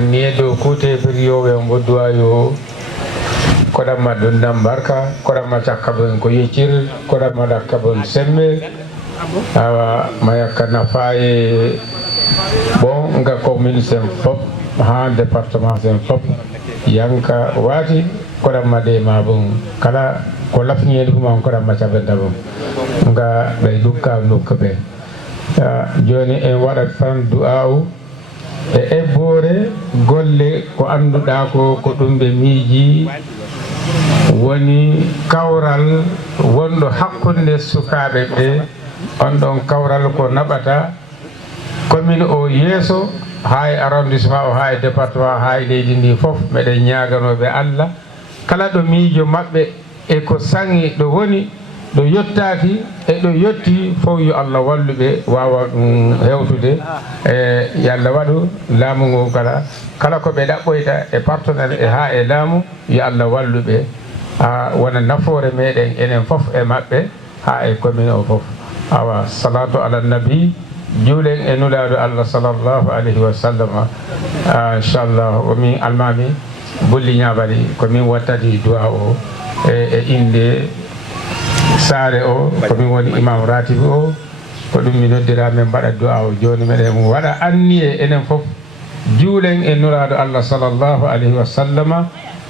anniye dow kuute feriyoɓe on bodduwa yo koɗamma dondam barka koɗamma cakkabon ko yeccir koɗamma ɗakkabon semme awa mayakka nafaye bon nga commune sen fop ha département sen fop yanka waati koɗamma de ma bon kala ko lafñede fuma on koɗamma cabenta bon nga ɓey dukka nokka ɓe joni en waɗat tan du'awu e ebbore golle ko annduɗa ko ɗum ɓe miiji woni kawral wonɗo hakkunde sukaɓe ɓe on ɗon kawral ko naɓata commune o yeeso ha e arrondissement o ha e département ha e leydi ndi foof meɗen ñaganoɓe Allah kala ɗo miijo maɓɓe e ko sangi ɗo woni ɗo yottaki e ɗo yotti fof yo Allah walluɓe wawa hewtude e yallah waɗu laamu ngu kala ko ɓe ɗaɓɓoyta e partenaire e ha e laamu yo Allah walluɓe ha wona nafoore meɗen enen foof e maɓɓe ha e commune o foof awa salatu ala nabi juulen e nulaɗo Allah sallllahu alayhi wa sallam inchallah omin almami bolli ñaɓali komin wattati duwa o e inde saare o komin woni imam ratibe o ko ɗum mi noddira min mbaɗa du'a o joni meɗen waɗa anniye enen foof juulen e nuraɗo Allah sallllahu alayhi wa sallama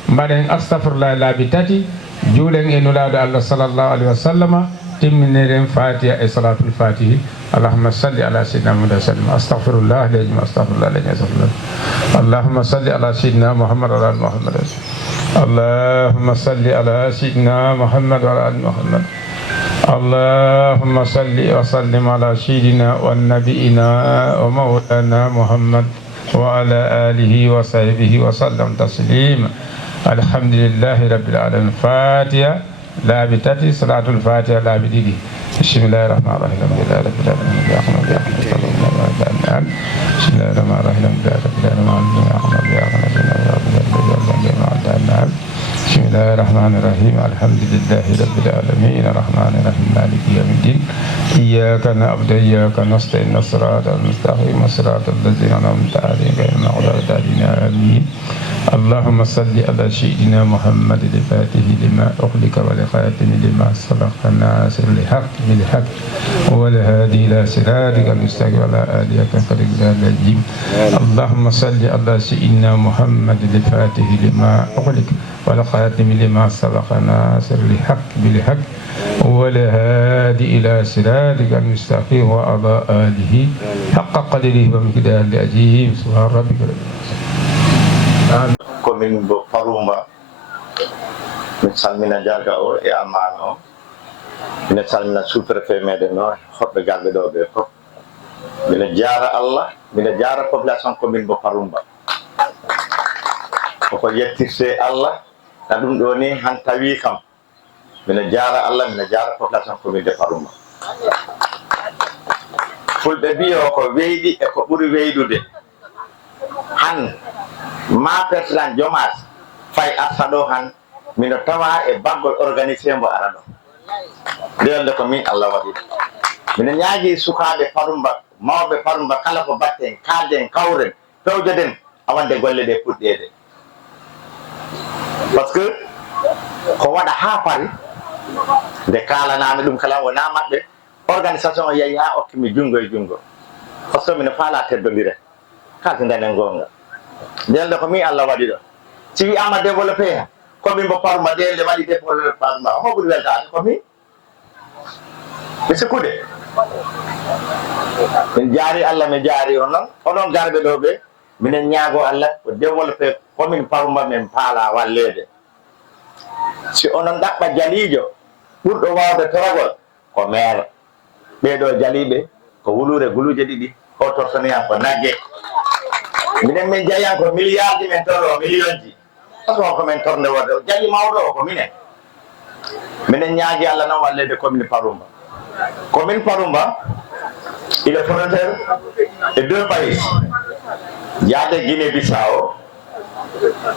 mbaɗen astahfirullah laabi tati juulen e nuraɗo Allah sallllahu alayhi wa sallama timminiren fatiha e salatul fatihi allahumma salli ala sayyidina muhammad wa sallam astaghfirullah lejum astaghfirullah lejum astaghfirullah allahumma salli ala sayyidina muhammad wa ala muhammad اللهم صل على سيدنا محمد وعلى ال محمد اللهم صل وسلم على سيدنا ونبينا ومولانا محمد وعلى آله وصحبه وسلم تسليما الحمد لله رب العالمين فاتحة لا بتاتي صلاة الفاتحة لا بديدي بسم الله الرحمن الرحيم الحمد لله رب العالمين بسم الله الرحمن الرحيم بسم الله الرحمن الرحيم الحمد لله رب العالمين الرحمن الرحيم مالك يوم الدين إياك نعبد وإياك نستعين الصراط المستقيم صراط الذين أنعمت عليهم غير المغضوب عليهم آمين اللهم صل على سيدنا محمد الفاتح لما أغلق والخاتم لما سبق الناصر الحق بالحق والهادي إلى صراطك المستقيم وعلى آله حق الجليل اللهم صل على سيدنا محمد الفاتح لما أغلق والخاتم لما سبق الناصر الحق بالحق والهادي إلى صراطك المستقيم وعلى آله حق قدره ومقداره العظيم سبحان ربك رب العزة commune bo Farumba mi salmina jarga o e amana o mi salmina sous-préfet meɗen o hoɓɓe galɓe ɗo ɓe fof mbiɗa jaara Allah mbiɗa jaara population commune bo Farumba koko yettirte Allah na ɗum ɗo ni han tawi kam mbiɗa jaara Allah mbiɗa jaara population commune de Farumba fulɓe mbiyo ko weyɗi e ko ɓuri weydude han ma président Diomas Faye arta ɗo han mino tawa e baggol organisé mbo ara ɗo ndewonde ko min Allah waɗi mino ñaagui sukaɓe Farumba mawɓe Farumba kala ko batten kalden kawren pewjoden awande golle ɗe puɗɗede par ce que ko waɗa ha paari nde kalanami ɗum kala wona maɓɓe organisation o yeehi ha okkimi junngo e junngo par ce que mino faala teddodire kalko danen gonga ndelde ko min Allah waɗi ɗo si wiyama développé commune mo Farumba ndelde waɗi développé Farumba homo ɓuuri weltade ko min mi sikkude min jaari Allah mi jaari on noon oɗon garɓe ɗo ɓe minen ñaago Allah ko développé commune Farumba min paala wallede si onon ɗaɓɓa jaliijo ɓurɗo wawde torogol ko maire ɓeɗo jaliɓe ko wulure guluje ɗiɗi o tortoniyan ko nagge minen min jeeyan ko milliard ji min torro million ji pasque ko min torde worde jali mawɗo o ko minen ñaagui Allah noon wallede commune Farumba commune Farumba il est frontière de deux pays yaade Guinée Bissau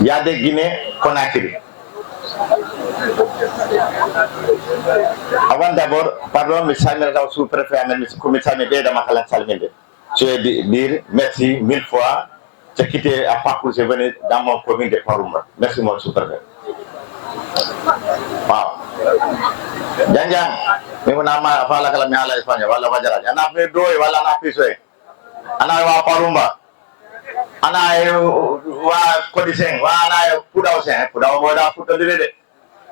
yaade Guinée Conakry avant d'abord pardon mi salmina taw sous-préfet amen komi salmi ɓeydama kala salminde je veux dire merci mille fois c'est quitté à parcours, c'est venu dans mon commune de Paroumba. Merci, mon sous-préfet. Wow. Jangan, ni nama apa lah kalau miala Espanya, wala wajar aja. Anak ni doi, wala anak pisau. Anak wa Paroumba, anak wa Kodiseng, wa anak Pudau Seng, Pudau boda Pudau diri.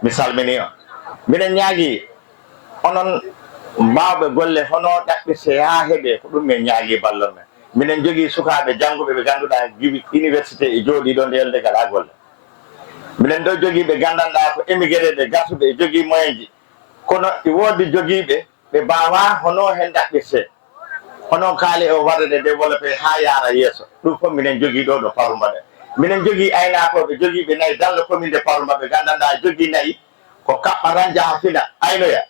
Misal menio, minen nyagi, onon babe golle hono dakbe seya hebe ko dum men nyagi ballon minen jogi sukabe jangobe be ganduda gibi université e jodi don yelde gala golle minen do jogi be gandanda ko émigré de gasube e jogi moyenji kono e wodi jogibe be bawa hono hen dakbe se hono kale o warde développer ha yara yeso dum ko minen jogi do do Paroumba de minen jogi ayna ko be jogi be nay dans le commune de Paroumba be gandanda jogi nay ko kaparanja hafina aynoya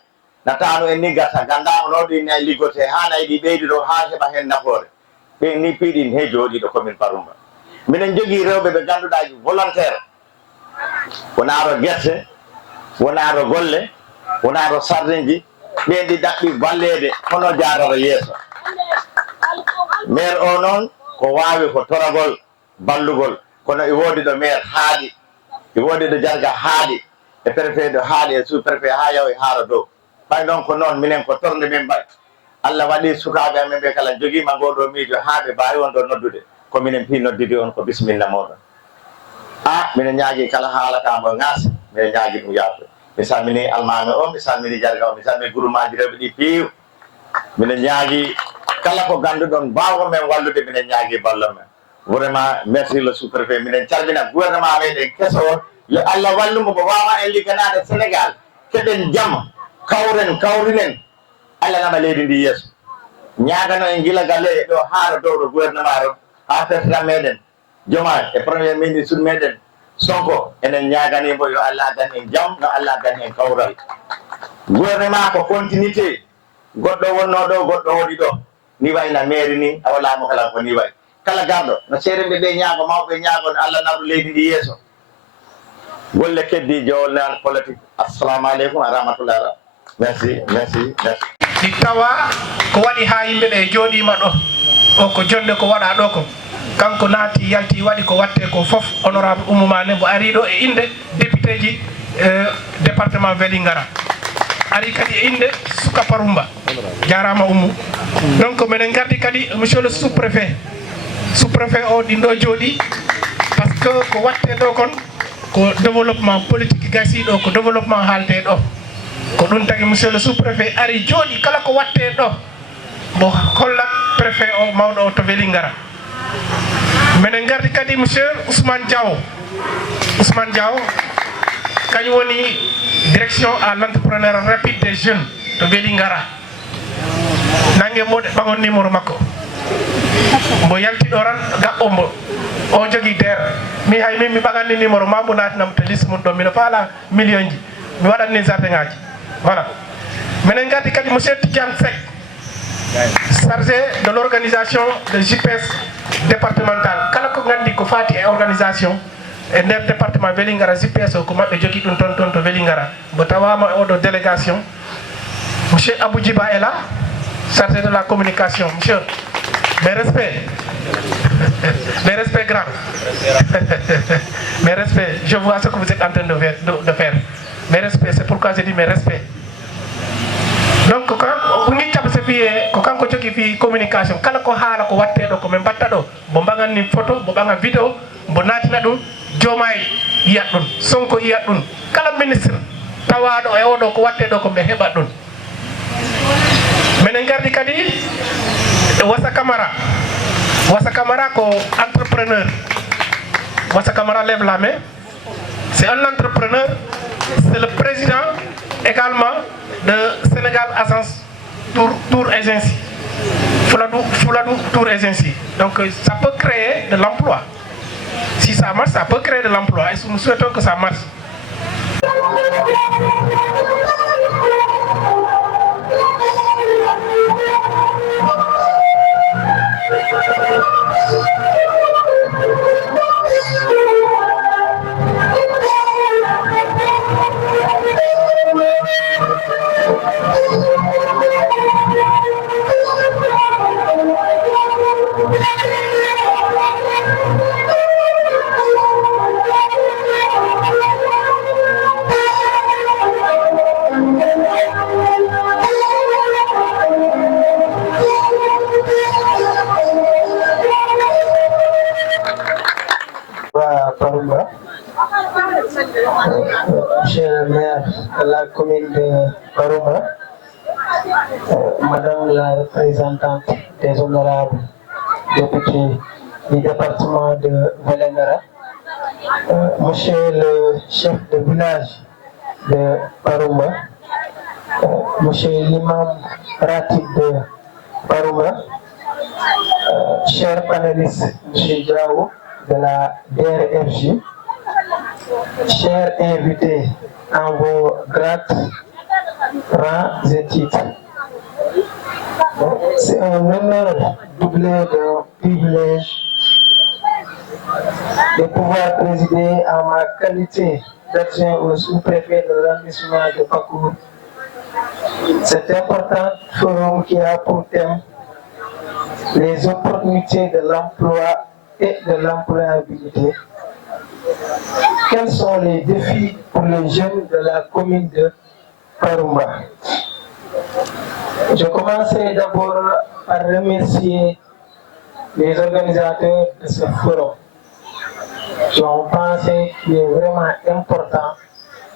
natano en ni gasa ganda no di nay ligote hana di beedi do ha heba hen nafoore be ni pidin he jodi do commune Paroumba minen jogi rewbe be ganduda volontaire wonaro gerte wonaro golle wonaro sardenji be di dabbi ballede hono jaararo yeso maire o non ko wawi ko toragol ballugol kono e wodi do maire haadi e wodi do jarga haadi e préfet do haadi e sous préfet ha yaw e haara do bay non ko non minen ko tornde men bay Allah wadi sukabe amen be kala jogi ma godo miijo haabe bayi on do noddude ko minen pi noddidi on ko bismillah modo minen nyaagi kala haalata mo ngas minen nyaagi dum yaato mi salmini almami o mi salmini jarga o mi salmini gurumaji rewbe di piiw minen nyaagi kala ko gandudon baawo men wallude minen nyaagi ballo men vraiment merci le sous-préfet minen calmina gouvernement meɗen keso yo Allah wallumo mo wawa en ligganade Sénégal keɗen jamma kawrinen Allah nama leydi ndi yeeso ñagano en gila galle ɗo haara dow ɗo gouvernement ɗo ha président meɗen Diomaye e premier ministre meɗen Sonko enen ñaganimo yo Allah dan en jam no Allah dan en kawral gouvernement ko continuité goɗɗo wonno ɗo goɗɗo woɗi ɗo ni wayna mairie ni awalamo kala ko ni way kala garɗo no seeɗemɓe ɓe ñaago mawɓe ñaago no Allah naɓu leydi ndi yeeso golle keddi jowol nan politique assalamu aleykum wa rahmatullah merci ɗi tawa ko waɗi ha yimɓeɓe jooɗima ɗo o ko jonde ko waɗa ɗo ko kanko naati yalti waɗi ko watte ko foof honorable Oumou Mané mbo ari ɗo e inde député ji département Vélingara ari kadi e inde suka Paroumba jarama Oumou donc minen gardi kadi monsieur le sous-préfet o ɗin ɗo jooɗi par ce que ko watte ɗo kon ko développement politique gasi ɗo ko développement haalte ɗo ko ɗum tagi monsieur le sous-préfet ari jooɗi kala ko watte ɗo mo hollat préfet o mawɗo o to Vélingara minen gardi kadi monsieur Ousmane Diaw kañum woni direction à l'entrepreneuriat rapide des jeunes to Vélingara nangue mode ɓagon numéro makko mbo yaltiɗo ran gaɓɓo mbo o jogui der mi hay min mi ɓaganni numéro ma mbo natinam to liste mum ɗo mino faala million ji mi waɗanni jardin ngaji voilà minen gardi kadi monsieur Tidiane Seck chargé de l'organisation de JPS départemental kala ko gandi ko fati e organisation e nder département Vélingara JPS o ko mabɓe jogui ɗum toon to Vélingara mbo tawama e oɗo délégation monsieur Abou Djiba est là chargé de la communication monsieur mes respects grands mes respects je vois ce que vous êtes en train de faire mes respects c'est pourquoi je dis mes respects donc ko ngi jaɓ so wiye ko kanko jogui fi communication kala ko haala ko watte ɗo komin mbatta ɗo mbo ɓaganni photo mbo ɓaga vidéo mbo natina ɗum Diomaye yiyat ɗum Sonko yiyat ɗum kala ministre tawaɗo e oɗo ko watte ɗo ko ɓe heɓat ɗum minen gardi kadi Wassa Camara ko entrepreneur Wassa Camara lève la main c'est un entrepreneur c'est le président également de Sénégal Agence Tour Agency Fouladou Tour Agency donc ça peut créer de l'emploi si ça marche ça peut créer de l'emploi et nous souhaitons que ça marche. de la commune de Parouma, Madame la représentante des honorables députés du département de Vélingara, Monsieur le chef de village de Parouma, Monsieur l'imam Ratib de Parouma, chers panélistes, Monsieur Diao de la DRFJ, chers invités en vos grades, rangs et titres. C'est un honneur doublé d'un privilège de pouvoir présider en ma qualité d'adjoint au sous-préfet de l'arrondissement de Pakour cet important forum qui a pour thème les opportunités de l'emploi et de l'employabilité. Quels sont les défis pour les jeunes de la commune de Parouma? Je commencerai d'abord par remercier les organisateurs de ce forum qui ont pensé qu'il est vraiment important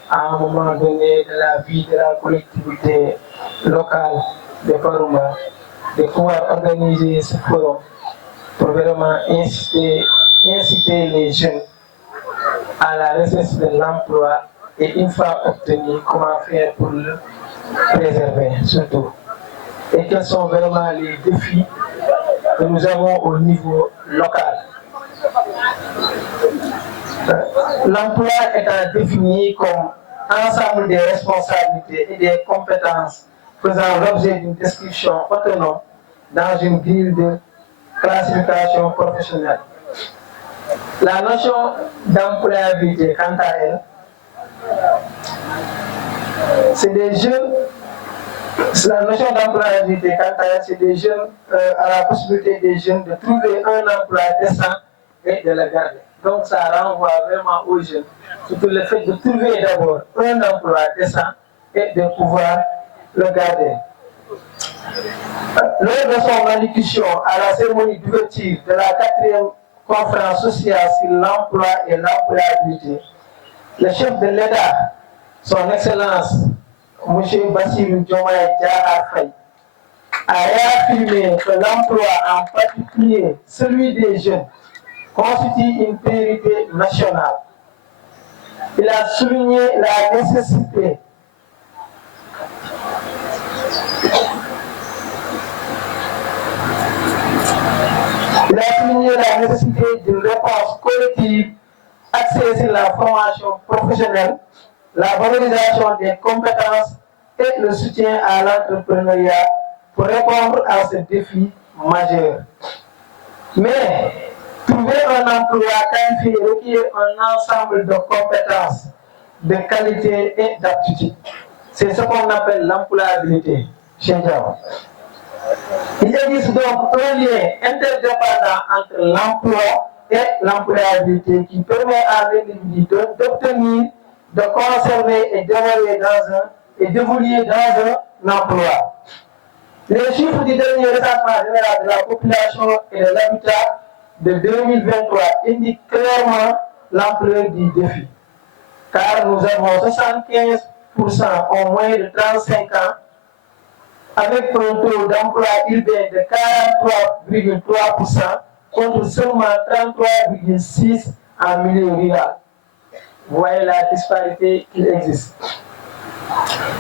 à un moment donné de la vie de la collectivité locale de Parouma de pouvoir organiser ce forum pour vraiment inciter les jeunes à la recherche de l'emploi et une fois obtenu, comment faire pour le préserver surtout. Et quels sont vraiment les défis que nous avons au niveau local. L'emploi étant défini comme ensemble des responsabilités et des compétences faisant l'objet d'une description autonome dans une grille de classification professionnelle. La notion d'employabilité, quant à elle, c'est des jeunes. La notion d'employabilité, quant à elle, c'est des jeunes, à la possibilité des jeunes de trouver un emploi décent et de le garder. Donc ça renvoie vraiment aux jeunes, surtout le fait de trouver d'abord un emploi décent et de pouvoir le garder. Lors de son allocution à la cérémonie d'ouverture de la 4e conférence sociale sur l'emploi et l'employabilité, le chef de l'État, son Excellence, M. Bassirou Diomaye Diakhar Faye, a réaffirmé que l'emploi, en particulier celui des jeunes, constitue une priorité nationale. Il a souligné la nécessité d'une réponse collective axée sur la formation professionnelle, la valorisation des compétences et le soutien à l'entrepreneuriat pour répondre à ce défi majeur. Mais trouver un emploi qualifié requiert un ensemble de compétences, de qualité et d'aptitude. C'est ce qu'on appelle l'employabilité chez Diao. Il existe donc un lien interdépendant entre l'emploi et l'employabilité qui permet à l'individu d'obtenir, de conserver et d'évoluer dans un emploi. Les chiffres du dernier recensement général de la population et de l'habitat de 2023 indiquent clairement l'ampleur du défi, car nous avons 75% au moins de 35 ans, avec un taux d'emploi urbain de 43,3% contre seulement 33,6% en milieu rural. Vous voyez la disparité qui existe.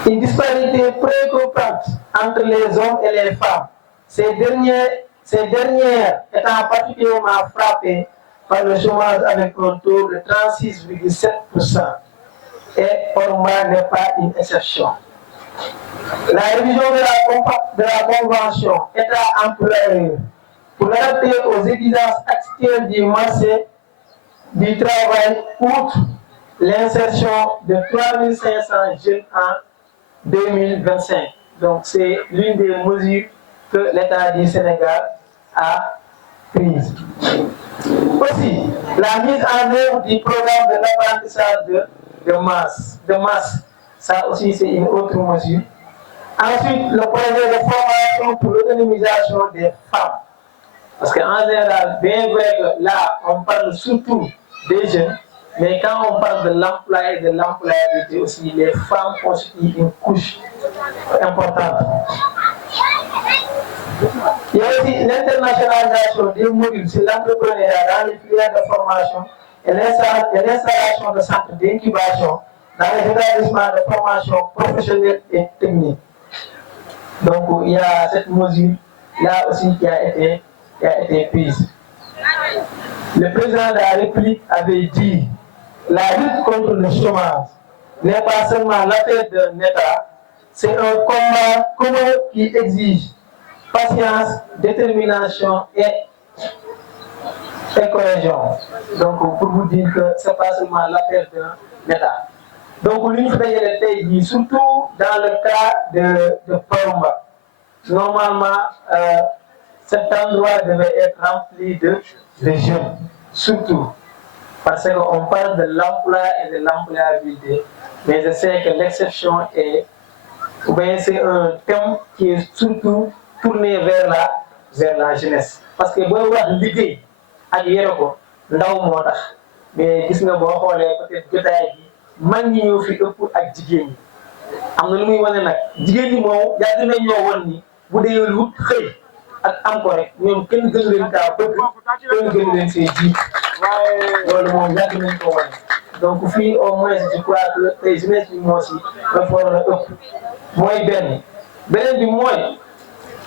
Une disparité préoccupante entre les hommes et les femmes. Ces dernières étant particulièrement frappées par le chômage avec un taux de 36,7%. Et Parouma n'est pas une exception. La révision de la convention État-employeur pour l'adapter aux exigences actuelles du marché du travail, outre l'insertion de 3500 jeunes en 2025. Donc c'est l'une des mesures que l'État du Sénégal a prises. Aussi, la mise en œuvre du programme de l'apprentissage de masse. Ça aussi c'est une autre mesure. Ensuite, le projet de formation pour l'autonomisation des femmes. Parce qu'en général, bien vrai que là, on parle surtout des jeunes, Mais quand on parle de l'emploi et de l'employabilité aussi, les femmes constituent une couche importante. Il y a aussi l'internationalisation des modules sur l'entrepreneuriat dans les filières de formation et l'installation de centres d'incubation dans les établissements de formation professionnelle et technique. Donc il y a cette mesure là aussi qui a été prise. Le président de la République avait dit la lutte contre le chômage n'est pas seulement l'affaire d'un État, c'est un combat commun qui exige patience, détermination et cohésion. Donc pour vous dire que ce n'est pas seulement l'affaire d'un État. Donc l'Union dit surtout dans le cas de Palomba. Normalement, cet endroit devait être rempli de jeunes, surtout parce qu'on parle de l'emploi et de l'employabilité, mais je sais que l'exception est, ou bien c'est un thème qui est surtout tourné vers la jeunesse. Parce que boo wax liggéey ak yére ko ndaw moo tax mais gis nga boo xoolee peut-être jotaay bi mag ñi ñëw fi ëpp ak jigéen ñi am na lu muy wane nag jigéen ñi moom yàgg nañ ñoo won ni bu dee wut xëy ak am ko rek ñoom kenn gënu leen kaa bëgg kenn gënu leen see ji loolu moom yàgg nañ ko wane. Donc fii au moins je crois que tey jeunesse bi moo si dafa war a ëpp mooy beneen bi mooy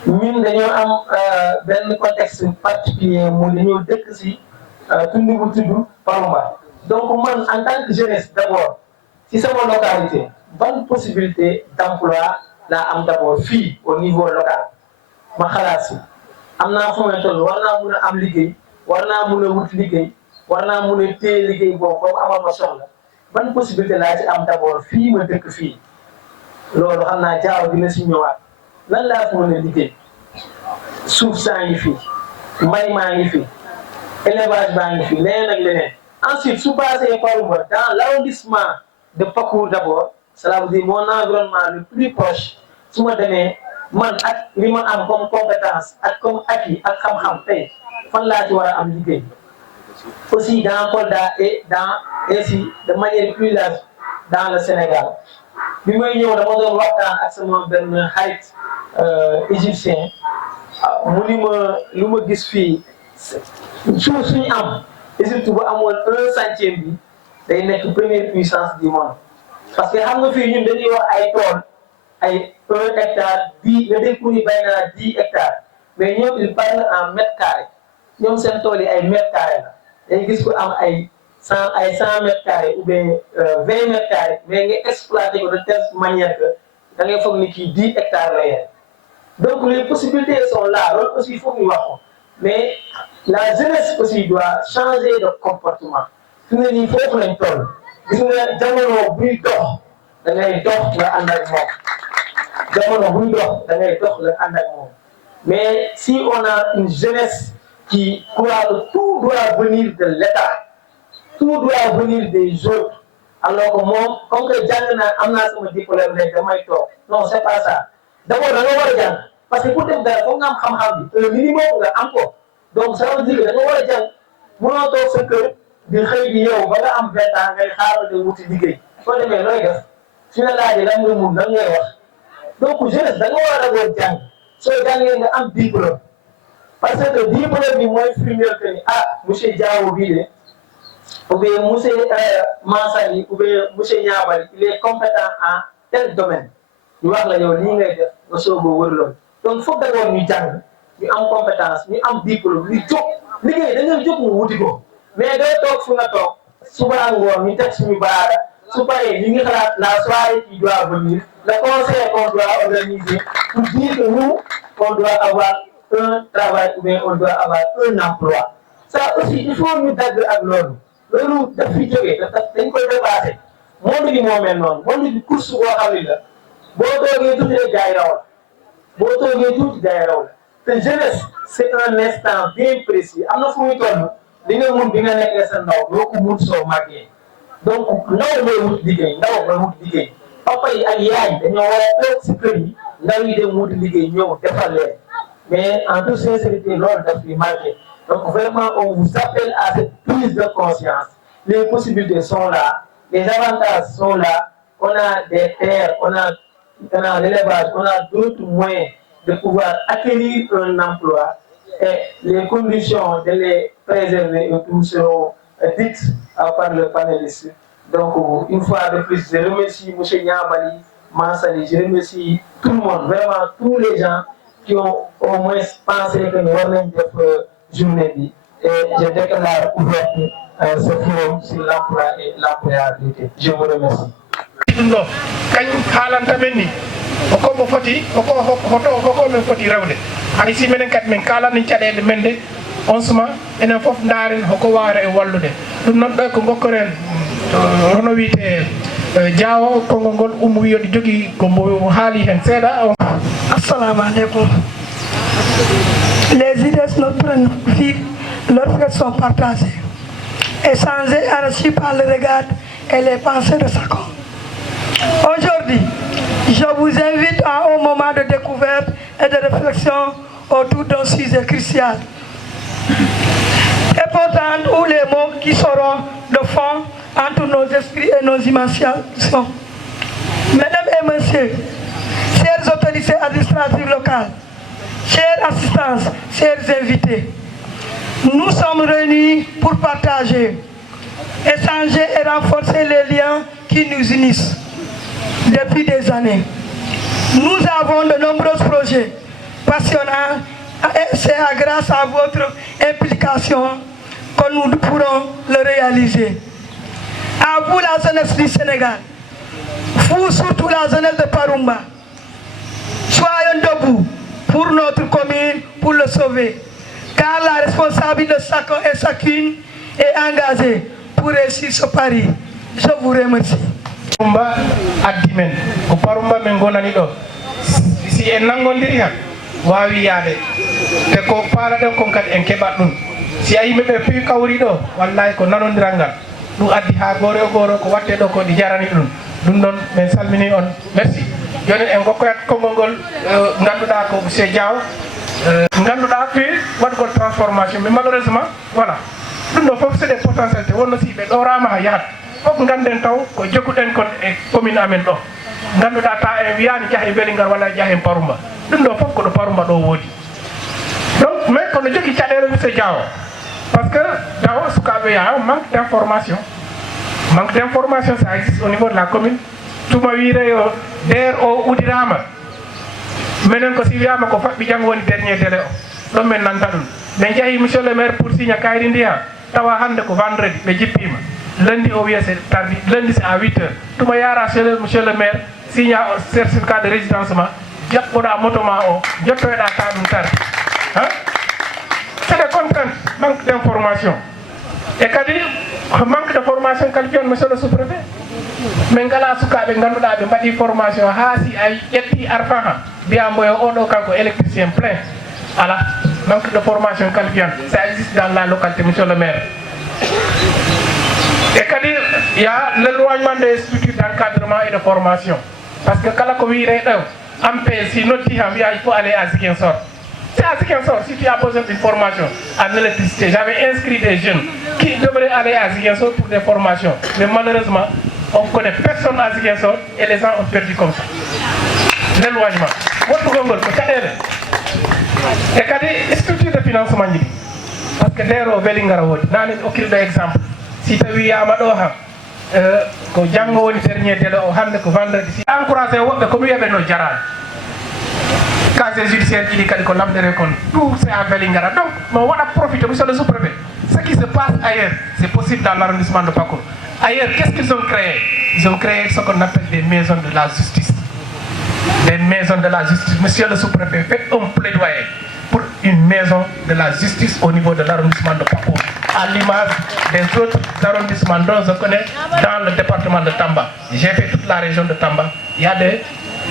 ñun dañoo am benn contexte particulier mu dañoo dëkk si tund bu tudd Palomba. Donc man en tant que jeunesse d'abord si sama localité ban possibilité d'emploi laa am d'abord fii au niveau local ma xalaat si am naa fu may toll war naa mun a am liggéey war naa mun a wut liggéey war naa mun a téye liggéey boobu ba mu amal ma soxla ban possibilité laa ci am d'abord fii ma dëkk fii loolu xam naa jaaw dina si ñëwaat. Lan laa fi mën a liggéey suuf saa ngi fi mbay maa ngi fi élevage baa ngi fi leneen ak leneen ensuite su passé Palomba dans l'arrondissement de Pakour d'abord cela veut dire mon environnement le plus proche su ma demee man ak li ma am comme compétence ak comme acquis ak xam-xam tey fan laa ci war a am liggéey aussi dans Kolda et ainsi de manière plus large dans le Sénégal bi may ñëw dama doon waxtaan ak sama benn xarit égyptien mu ni ma lu ma gis fii suuf suñu am Égypte bu amoon 1/100 bi day nekk première puissance du monde parce que xam nga fii ñun dañuy wax ay tool ay 1 hectare 10 nga dégg ni bay naa 10 hectares mais ñoom ils parlent en mètres carrés ñoom seen tool yi ay mètres carrés la dañuy gis ko am ay 100 mètres carrés ou bien 20 mètres carrés mais nga exploité ko de telle manière que da ngay foog ni kii 10 hectares la yer. Donc les possibilités sont là loolu aussi il faut ñu wax ko mais la jeunesse aussi doit changer de comportement fi mu ne nii foofu lañ toll gis nga jamono buy dox da ngay dox nga ànd ak moom jamono buy dox da ngay dox nga ànd ak moom mais si on a une jeunesse qui croit que tout doit venir de l'État tout doit venir des autres alors que moom comme que jàng naa am naa sama diplôme léegi damay toog non c'est pas ça d'abord da nga war a jàng parce que pour def dara foog nga am xam-xam bi un minimum nga am ko donc ça veut dire que da nga war a jàng mënoo toog sa kër di xëy di yow ba nga am 20 ans ngay xaaral de wuti liggéey soo demee looy def su la laajee lan nga mun lan ngay wax donc jeunesse da nga war a d'abord jàng soo jàngee nga am diplôme parce que diplôme bi mooy firndeel que ni monsieur Diawo bii de ou bien monsieur Mansali ou bien monsieur Niabali il est compétent en tel domaine ñu wax la yow lii ngay def nga soog a wër loolu donc foog d'abord ñu jàng ñu am compétence ñu am diplôme ñu jóg liggéey da nga jóg mu wuti ko mais doo toog fu nga toog suba ngoon ñu teg suñu baara su paree ñu ngi xalaat la soirée qui doit venir le conseil qu'on doit organiser pour dire que nous on doit avoir un travail ou bien on doit avoir un emploi ça aussi il faut ñu dagg ak loolu daf fi jógee dañ koy dépassé monde bi moo mel noonu monde bi course boo xam ne la boo toogee tuuti rek gars yi raw la boo toogee tuuti gars yi raw la te jeunesse c'est un instant bien précis am na fu muy toll li nga mun bi nga nekkee sa ndaw doo ko mun soo màggee donc ndaw mooy wut liggéey papa yi ak yaay dañoo war a toog si kër yi ndaw yi dem wuti liggéey ñëw defal leen mais en toute sincérité loolu daf fi manqué donc vraiment on vous appelle à cette prise de conscience les possibilités sont là, les avantages sont là, on a des terres, on a l'élevage, on a d'autres moyens de pouvoir acquérir un emploi et les conditions de les préserver et tout seront dites par le panéliste. Donc, une fois de plus, je remercie M. Niambali, Mansali, je remercie tout le monde, vraiment tous les gens qui ont au moins pensé que nous avons fait journée. Et je déclare ouverte ce forum sur l'emploi et l'employabilité. Je vous remercie. ɗo kañum haalanta men ni hoko mo foti hoko men foti rewde hay si minen kadi min kalani caɗele men de on suma enen foof daaren hoko wawra e wallude ɗum noon ɗo ko gokkoren hono wiyete Diawo konngol ngol ummo wiyoɗi jogui ko haali hen seeɗa. Assalamu alaikum. Les idées de notre vie, leurs faits sont partagées, échangées, enrichies par le regard et les pensées de chacun. Aujourd'hui, je vous invite à un moment de découverte et de réflexion autour d'un sujet crucial. Et pourtant, où les mots qui seront de fond entre nos esprits et nos imaginations. Mesdames et messieurs, chères autorités administratives locales, chères assistances, chers invités, nous sommes réunis pour partager, échanger et renforcer les liens qui nous unissent depuis des années. Nous avons de nombreux projets passionnants et c'est grâce à votre implication que nous pourrons le réaliser. À vous la jeunesse du Sénégal, vous surtout la jeunesse de Parumba, soyons debout pour notre commune, pour le sauver. Car la responsabilité de chacun et chacune est engagée pour réussir ce pari. Je vous remercie. Parumba addi men ko Parumba men gonani ɗo si en nangodiri han wawi yaade te ko paalaɗen kon kadi en keɓat ɗum si a yimɓeɓe piwi kawri ɗo wallahi ko nanodiral ngal ɗum addi ha goore o goore ko watte ɗo ko ɗi jarani ɗum ɗon min salmini on merci joni en gokkoyat konngol ngol ganduɗa ko monsieur Diaw ganduɗa fi waɗgol transformation mais malheureusement voilà ɗum ɗo foof c'est des potentialités wonno si ɓe ɗorama ha yahat fof ganden taw ko jokkuɗen kon e commune amen ɗo ganduɗa ta en wiyani jaahe Belingar walla jaahe Parumba ɗum ɗo foof koɗo Parumba ɗo woodi donc mais kono jogui caɗele monsieur Diaw parce que taw sukaɓe ya manque d'information ça existe au niveau de la commune tuma wiire yo DER o udirama minen ko si wiyama ko faɓɓi janggo woni dernier délai o ɗon min nanta ɗum ɓe jeehi monsieur le maire pour signa kayri ndi ha tawa hande ko vendredi ɓe jippima lundi o wiya c'est tardi lundi c'est à 8 heures tuma yara monsieur le maire signa certificat de résidence ma jaɓɓoɗa moto ma o jottoyɗa ta ɗum tardi c'est des contraintes manque d'information et kadi manque de formation kadi jon monsieur le sous-préfet min ngala sukaɓe ganduɗa ɓe mbaɗi formation ha si a ƴetti arfan ha mbiya mboyo oɗo kanko électricien plein ala manque de formation qualifiante ça existe dans la localité monsieur le maire. Et kadi il y a l'éloignement des structures d'encadrement et de formation parce que kala ko wiire ɗo AMPE si notti ha mbiya il faut aller à Ziguinchor. C'est à Ziguinchor, si tu as besoin d'une formation en électricité, j'avais inscrit des jeunes qui devraient aller à Ziguinchor pour des formations. Mais malheureusement, on ne connaît personne à Ziguinchor et les gens ont perdu comme ça. L'éloignement. Et quand des structures de financement, parce que d'ailleurs, au Belingar, on a aucun exemple. Si tu as vu Amadoha, que Django est dernier délai, au Hande, que vendredi, si encouragé, comme il y avait nos jarades. Casier judiciaire qui dit qu'on l'a tout c'est à Belingar. Donc, on va profiter, monsieur le sous-préfet. Ce qui se passe ailleurs, c'est possible dans l'arrondissement de Pakour. Ailleurs, qu'est-ce qu'ils ont créé? Ils ont créé ce qu'on appelle des maisons de la justice. Des maisons de la justice. Monsieur le sous-préfet, faites un plaidoyer pour une maison de la justice au niveau de l'arrondissement de Pakour. À l'image des autres arrondissements dont je connais dans le département de Tamba. J'ai fait toute la région de Tamba. Il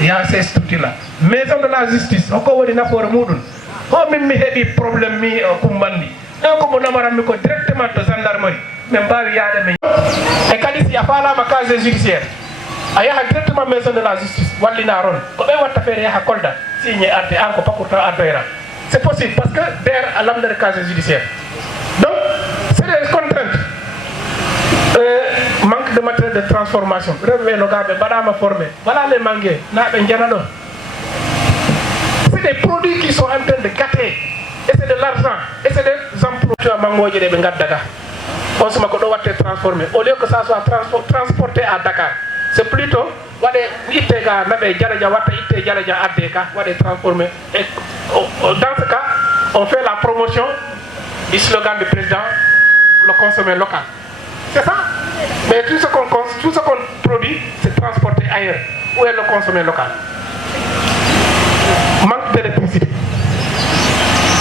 y a ces structures-là. Maison de la justice, on peut dire pour Moudun. On même des problèmes au Kumbandi. Donc, on a directement de gendarmerie. Même pas il y a des meilleurs. Et quand il n'y a pas la case judiciaire, il y a directement maison de la justice. Walinaron. Comment on va faire à Kolda? Signé à Anko, pas pour faire. C'est possible parce que derrière à l'âme de la case judiciaire. Donc, c'est des contraintes. manque de matériel de transformation. Voilà les mangués. C'est des produits qui sont en train de gâter. Et c'est de l'argent. Et c'est des emplois. On se met transformer. Au lieu que ça soit transporté à Dakar, c'est plutôt transformer. Et dans ce cas, on fait la promotion du slogan du président, le consommer local. C'est ça. Mais tout ce qu'on produit, c'est transporté ailleurs. Où est le consommer local? Manque d'électricité.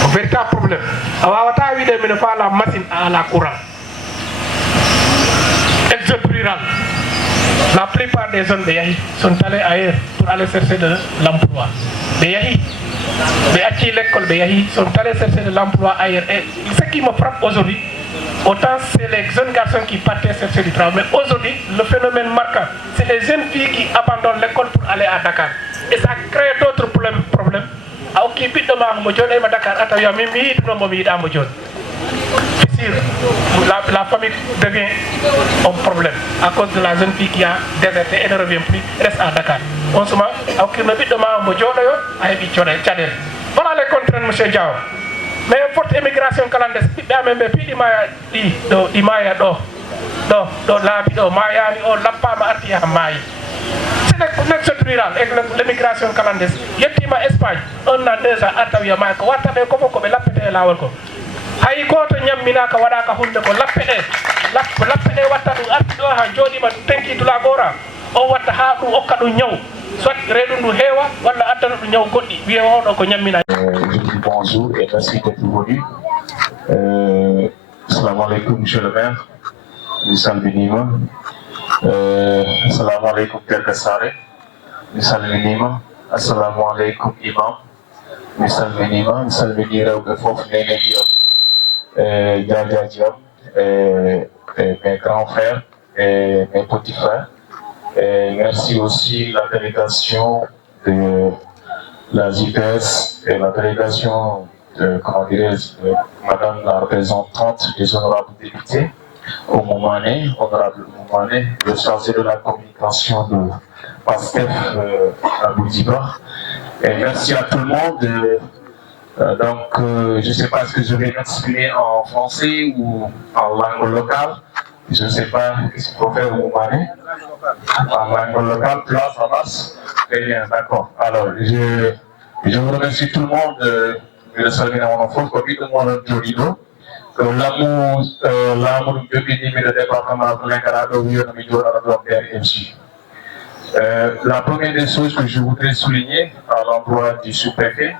Un véritable problème. Alors, on a la machine à la courant. Exode rural. La plupart des jeunes de Yahi sont allés ailleurs pour aller chercher de l'emploi. De Yahi, de l'école de Yahi sont allés chercher de l'emploi ailleurs. Et ce qui me frappe aujourd'hui, autant c'est les jeunes garçons qui partaient chercher du travail. Mais aujourd'hui, le phénomène marquant, c'est les jeunes filles qui abandonnent l'école pour aller à Dakar. Et ça crée d'autres problèmes. La famille devient un problème à cause de la jeune fille qui a déserté et ne revient plus, reste à Dakar. On se met voilà les contraintes, M. Diao. Mais forte immigration clandestine, c'est rural avec l'immigration clandestine. Yettima Espagne, un an, 2 ans, Atawia Mako, Watabe Kofoko, Lapete Lawako. Haïkoto Nyamina Kawadaka Hundako, Lapete, Watadu, Atdoha, Jodi, Tenki to Lagora, or Watahaku, Okadu Nyo, soit Redundu Hewa, Wala Atanu Nyo Godi, we are all Nyamina. Je dis bonjour et merci d'être venu. Assalamu alaikum, monsieur le maire, Missal Benima. Assalamu alaikum, Père Kassare, Missal Benima. Assalamu alaikum, Imam, Missal Benima, Missal Benira, Ougafof, Nene Diop, Dja Diop, mes grands frères et mes petits frères. Merci aussi la délégation de la JPS et la délégation de, Madame la représentante des honorables députés, honorable Moumané, le chargé de la communication de PASTEF à Boudibar. Et merci à tout le monde. Je ne sais pas ce que je vais m'exprimer en français ou en langue locale. Je ne sais pas ce qu'il faut faire au Moumané. En langue locale, là, ça marche. Très bien, d'accord. Alors, je vous remercie tout le monde. Je salue mon enfant, comme tout le monde a dit. L'amour de le département de l'Incarado, la première des choses que je voudrais souligner à l'endroit du sous-préfet,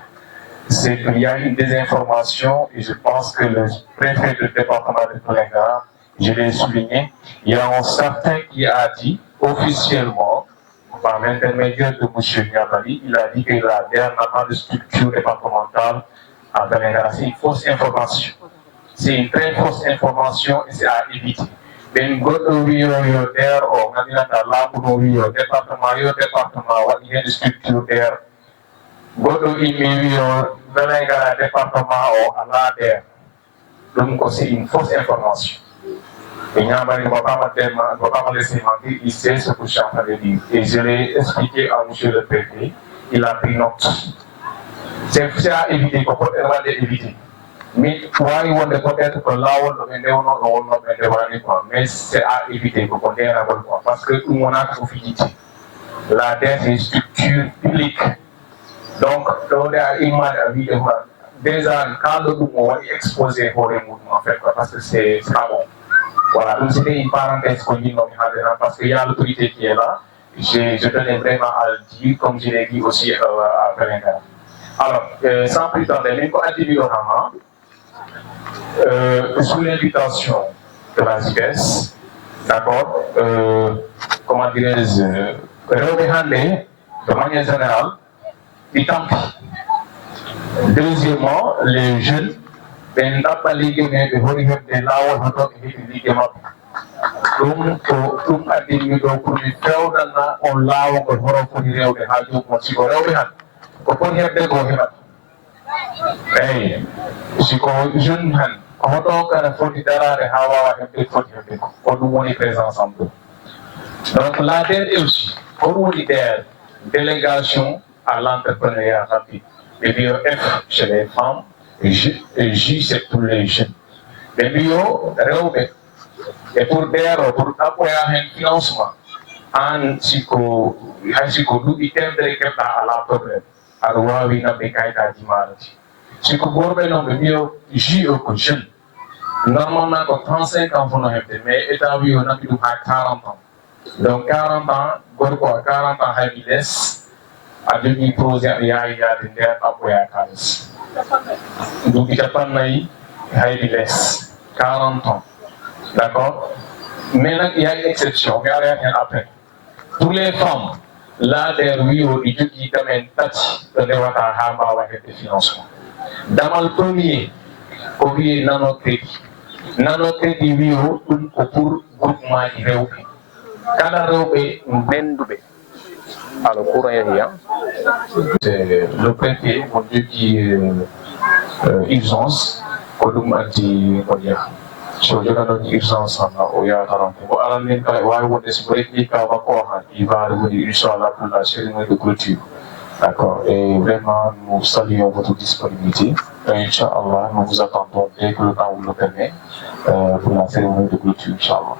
c'est qu'il y a une désinformation et je pense que le préfet du département de Tolengara, je l'ai souligné, il y a un certain qui a dit officiellement, par l'intermédiaire de M. Niabali, il a dit que la DER n'a pas de structure départementale à Tolengara. C'est une fausse information. C'est une très fausse information et c'est à éviter. Ben godo wiyo yo DER o ngandinata lamuno wiyo département il y a une structure DER. Godo imi wiyo Tolengara département o ala DER. Donc c'est une fausse information. Et Niabali ne va pas me laisser mentir, il sait ce que je suis en train de dire. Et je l'ai expliqué à M. le préfet, il a pris note. C'est à éviter, qu'on peut éviter. Mais peut-être que là mais c'est à éviter parce que tout le monde a profité. La DER c'est une structure publique. Donc, déjà, quand le mouvement est exposé pour les mouvements, en fait, parce que c'est pas bon. Voilà, donc c'était une parenthèse qu'on dit parce qu'il y a l'autorité qui est là. Je tenais vraiment à le dire, comme je l'ai dit aussi à Tolengara. Alors, sans plus tarder, même pour individuellement, sous l'invitation de la JPS, d'accord, comment dirais-je, de manière générale, et tant pis. Deuxièmement, les jeunes, ben n'a pas ligue de Hollywood de là où on a été ligue map. Donc, pour adhérer pour les faire dans on là où on va pour les réunions de radio pour s'y voir au pour y aller au Hey, si qu'on jeune hoto kana foti darade ha wawa hebde foti hebde ko ɗum woni présence am ɗo. Donc la DER aussi ko ɗum woni DER, délégation à l'entrepreneuriat rapide. Le bio F chez les femmes, et J c'est pour les jeunes. Le bio rewɓe et pour DER pour appuyer un financement an siko hay siko duuɓi temedere keɓɗa ala probléme aɗa wawi naɓɓe kayitaji maɗati. Siko worɓe noon ɓe mbiyo J o ko jeune, normalement ko 35 ans fono hebde, mais état wi o naɓi ɗum ha 40 ans. Donc 40 ans gorko a 40 ans haymi less a jogui projet aɗa yaawi yaade nder appoya kalis duuɓi capannayyi haymi less 40 ans, d'accord. Mais il y a une exception, mais rien après. Pour les femmes, là, des rio, il y a qui domaine tati, de l'Ewata Hamba ou avec des financements. Dans le premier, on vit nanocrédit. Nanocrédit rio, pour groupement de Réopi. Quand la Réopi, Bendoube. Alors, pour rien, c'est le préfet, mon Dieu, qui est urgence, pour nous dire. So jogaɗon urgence o yatarante o aranen kala wawi wonde so ɓreɗi kawa ko han il va revenir inchallah pour la cérémonie de clôture. D'accord, et vraiment nous saluons votre disponibilité et inchallah nous vous attendons dès que le temps vous le permet pour la cérémonie de clôture inchallah.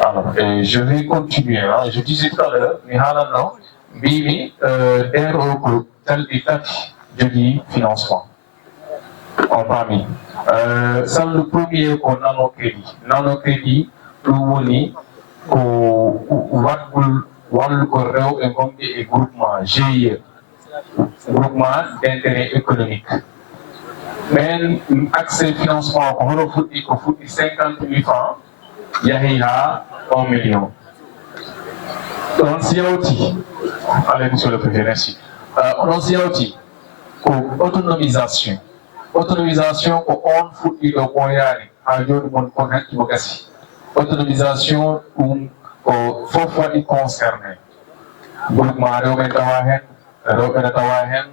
Alors je vais continuer hein. Je disais tout à l'heure mi haalanno mbimi DER o ko talɗi tati jogui financement en famille. Ça le premier qu'on nanocrédit. Nanocrédit ɗum woni ko waɗgol wallugo rewɓe gonɓe e groupement GIE, groupement d'intérêt économique. Men accès financement ko hono fuɗɗi ko fuɗɗi 50 000 francs yahi ha 1 million. On si yawti allez monsieur le préfet merci. On si yawti ko autonomisation. Autonomisation ko on fuɗɗi ɗo ɓoyani ha joni mon kon hakkimo gasi. Autonomisation ɗum ko fof waɗi concerné groupement rewɓe tawa hen, rewɓe ne tawa hen,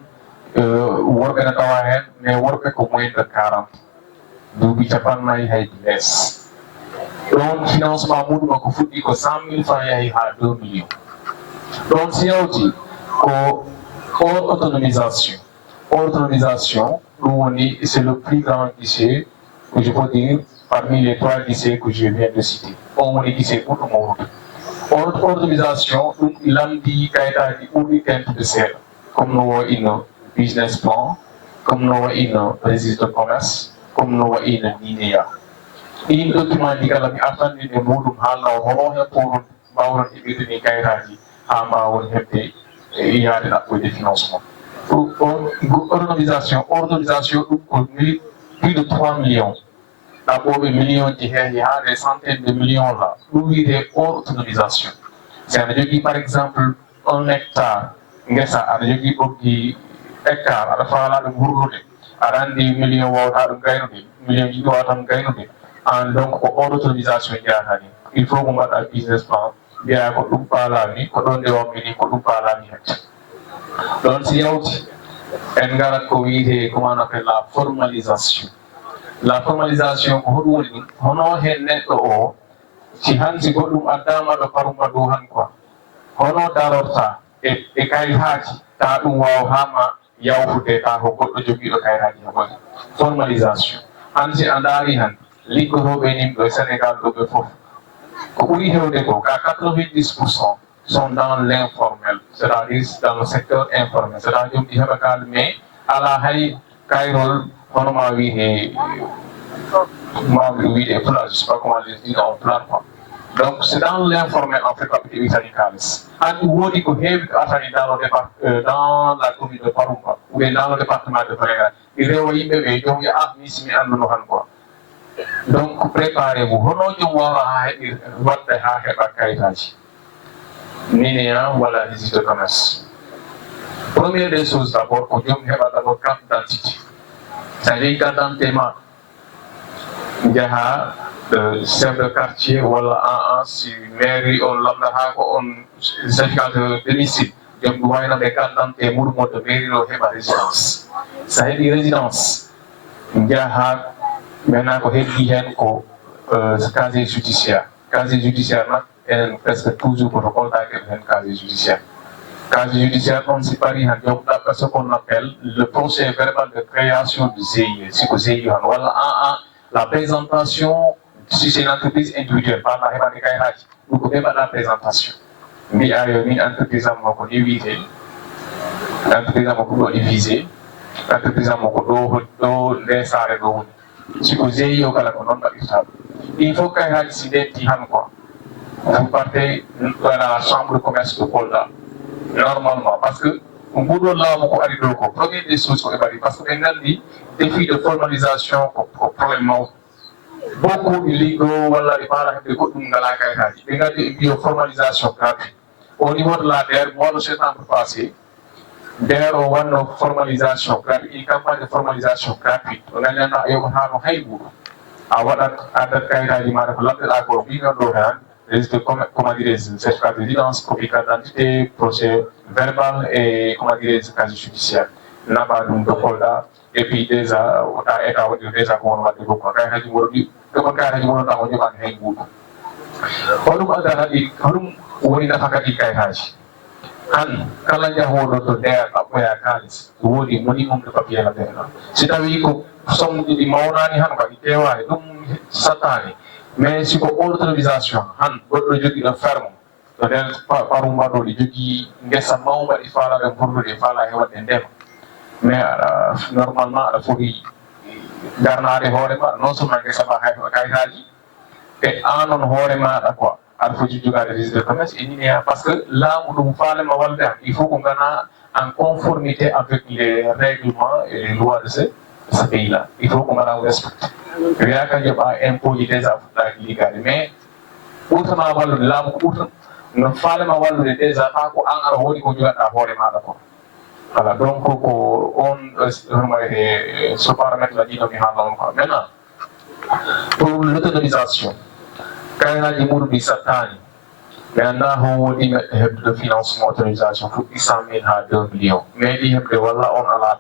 worɓe ne tawa hen, mais worɓe ko moins de 40 duuɓi capannayyi haydi less. Ɗon financement muɗum ko fuɗɗi ko 100 000 francs yahi ha 2 millions. Ɗon si yawti ko hors autonomisation. Autonomisation, c'est le plus grand guichet que je peux dire parmi les 3 guichets que je viens de citer. On est guichet pour le monde. Autonomisation, il a dit qu'il y a une tente de serre, comme nous avons une business plan, comme nous avons une registre de commerce, comme nous avons une NINEA. Il document dit qu'il y a des mots de mal pour Bauron et Bidini Kairaji, à Maon Hepte, et il y a des financements. Autonomisation, plus de 3 millions. D'abord, des millions il y a des centaines de millions là. Où il y a autonomisation. C'est-à-dire par exemple, 1 hectare, il hectare, à la fin, à la bourgogne, à des millions de donc, autonomisation, il faut qu'on mette un business plan. Il y a un peu de l'année, qu'on donne des hommes, qu'on donne pas l'année. Donc, si comment on appelle la formalisation. La formalisation, on a net o, si hansi godum adama do paruma do han quoi. Hono darorta e kay haati ta dum waw hama yawfude ta ko goddo jogi do kay haati ko. Formalisation. Hansi andari han liggorobe nim do Sénégal do be fof. Ko buri hewde ko ka 90% sont dans l'informel, c'est-à-dire dans le secteur informel, c'est-à-dire qu'ils ont calmé à la haie Cairol, on m'a vu des plages, je ne sais pas comment les dire en plan. Donc c'est dans l'informel en fait capitale syndicaliste. Et vous dites que dans la commune de Parumba ou dans le département de Frega, il y a eu des gens qui ont mis en quoi. Donc préparez-vous, on a dit votre hache. NINEA ou la visite de commerce. Première des choses d'abord, qu'on doit d'abord carte d'identité. C'est-à-dire carte d'identité. Il y a chef de quartier ou la si mairie on l'a on certificat de domicile. Il y a des cartes d'identité mouvement de mairie ou résidence. Ça veut dire résidence. Il y a maintenant ko heddi hen ko casier judiciaire nak enen presque toujours ko koltake hen casier judiciaire. Casier judiciaire, on s'y parie à ce qu'on appelle le procès verbal de création du GIE, voilà la présentation, si c'est une entreprise individuelle, par la Héba de Kairaji, vous pouvez pas la présentation. Mais une entreprise à mon côté visée, l'entreprise à mon côté visée, l'entreprise à mon côté les salles de si vous GIE au Calacon, non pas il faut Kairaji s'y détient quoi. Vous partez à la chambre de commerce de Kolda. Normalement, parce que on peut là première des choses qu'on évalue, parce que maintenant dit défi de formalisation problème beaucoup illégaux voilà les parents de côté de la Kairaji. Maintenant de formalisation gratuite. Au niveau de la DER, moi le chef passé, DER une formalisation gratuite, une campagne de formalisation gratuite. On a l'un à Yokohama Haïbou. À voilà à la Kairaji m'a rappelé la Gorbina d'Oran. Comment dire, certificat de résidence, copie carte d'identité, procès verbal et comment dire, casier judiciaire. N'a pas de Kolda et puis déjà, on a été déjà qu'on va développer. Quand il y a du monde, comment il y a du monde dans le monde, il y a du monde. On a fait Kairaji. Quand il y a un autre derrière, après la calice, il y a un minimum de papier là-dedans. C'est-à-dire que somme de maonani han ba itewa dum satani. Mais si ko autorisation han goddo jogi na ferme to den paruma do di jogi ngesa mawba di fala be burdo di fala e wadde ndem mais normalement ala foti darnaade hoore ma non seulement ngesa ba hay kayitaji e anon hoore ma da quoi ala foti jogade registre de commerce et ni parce que là dum fala ma walda il faut qu'on gana en conformité avec les règlements et les lois de ce pays-là. Il faut qu'on le respecte. Il y a quand il y a un impôt des affaires illégales. Mais, outre ma valeur de l'âme, outre, ne fallait ma valeur de des attaques ou en arroi qu'on doit avoir les mains d'accord. Voilà, donc, on se paramètre la dynamique en maintenant, pour l'autonomisation, quand il y a des mots de Satani, maintenant, on dit de financement autorisation pour 100 000 à 2 millions. Mais il y a des voilà, on a là.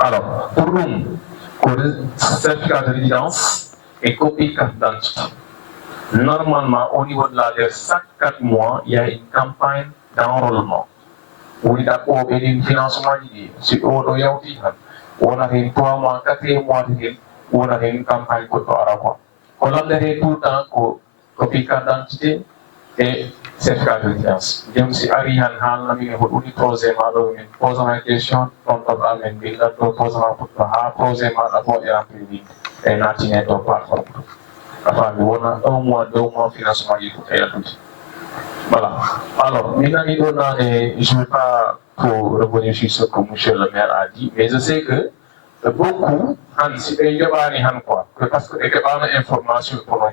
Alors, pour nous, pour le certificat de résidence et copie carte d'identité, normalement, au niveau de la DER, chaque 4 mois, il y a une campagne d'enrôlement. Où il y a un financement, si on a une 3 mois, 4 mois, où on a une campagne pour Arawa. On a tout le temps copie carte d'identité et certificat de résidence. Même si Arihan Hal n'a mis une troisième alors une pose en question, on peut amener une bille, on pose en troisième alors et remplir vite et n'atteindre pas plateforme. Enfin, on a 1 mois, 2 mois financement il faut faire tout. Voilà. Alors, maintenant, je ne vais pas pour revenir sur ce que M. le maire a dit, mais je sais que beaucoup, parce que il y a une information pour nous.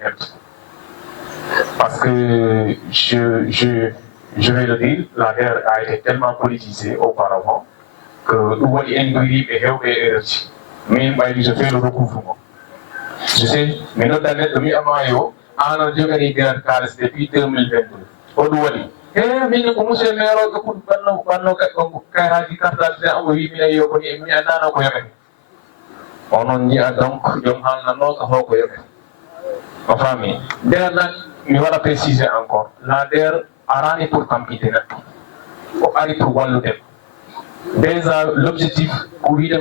Parce que je vais le dire, la guerre a été tellement politisée auparavant que nous avons mais je fais le recouvrement. Je sais, mais notre année de mi-amayo, on a déjà gagné des cartes depuis 2022. On doit dire, mais nous commençons à faire le recouvrement, on a dit donc, ma famille. Mais voilà préciser encore, la DER a rien pour camper pour aller pour voir le thème. Déjà, l'objectif, pour lui, de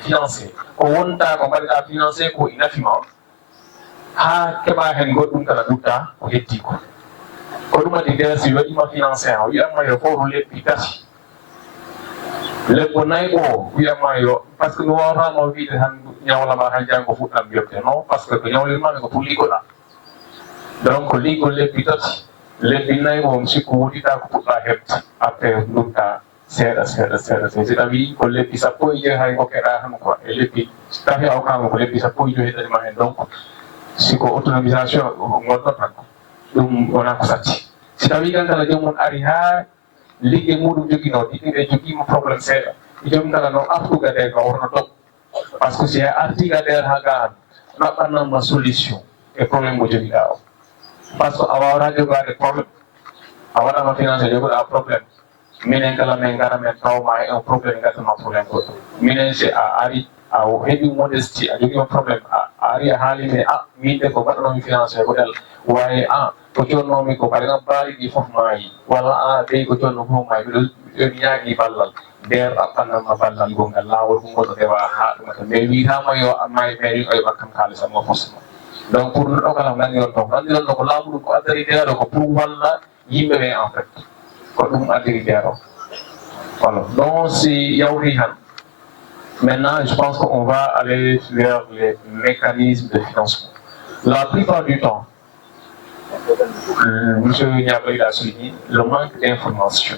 financer, qu'on va financer pour inaffiment, à Keba Hengo, donc à la Douta, au Hético. Quand on dit DER, si vous voulez financer, il y a un peu rouler Pitachi. Le Bonaïbo, il y a un parce que nous avons envie de non, parce que nous avons le pour l'Icola. Donc, les pilotes, les binaires vont se couvrir pour la hête après l'outa, c'est-à-dire que les pistes pour y aller et les pistes, c'est-à-dire que les pistes pour y aller donc, c'est que l'autonomisation, on a sorti. C'est-à-dire que les gens arrivent, les gens qui ont problème, c'est ils ont parce que c'est un article n'a pas de solution et problème aujourd'hui. Parce que avoir des problèmes, avoir un financier, il y a un problème. Mais il y a un problème, il y a un problème. Mais c'est aw heɓi modestie a jogui on probléme a ari a haalimi min de ko mbaɗanomi financé ko ɗel wawi ko jonnomi ko par exemple baali ɗi foof maayi walla ɓey ko jonno fof maayi miɗo ñaagui ballal nder ɗannanma ballal gongal laawol ɗumgoɗo rewa ha ɗumata mais witama yo maayi mairie o yoɓat kam kaalisam o forcément donc pour ɗo kala nandiron ton nandiron ɗo ko laamu ɗum ko addari ndeɗo ko pour walla yimɓe ɓe en fait ko ɗum addiri ndeɗo voilà donc si yawri han maintenant je pense qu'on va aller vers les mécanismes de financement la plupart du temps monsieur Niaboy l'a souligné le manque d'information.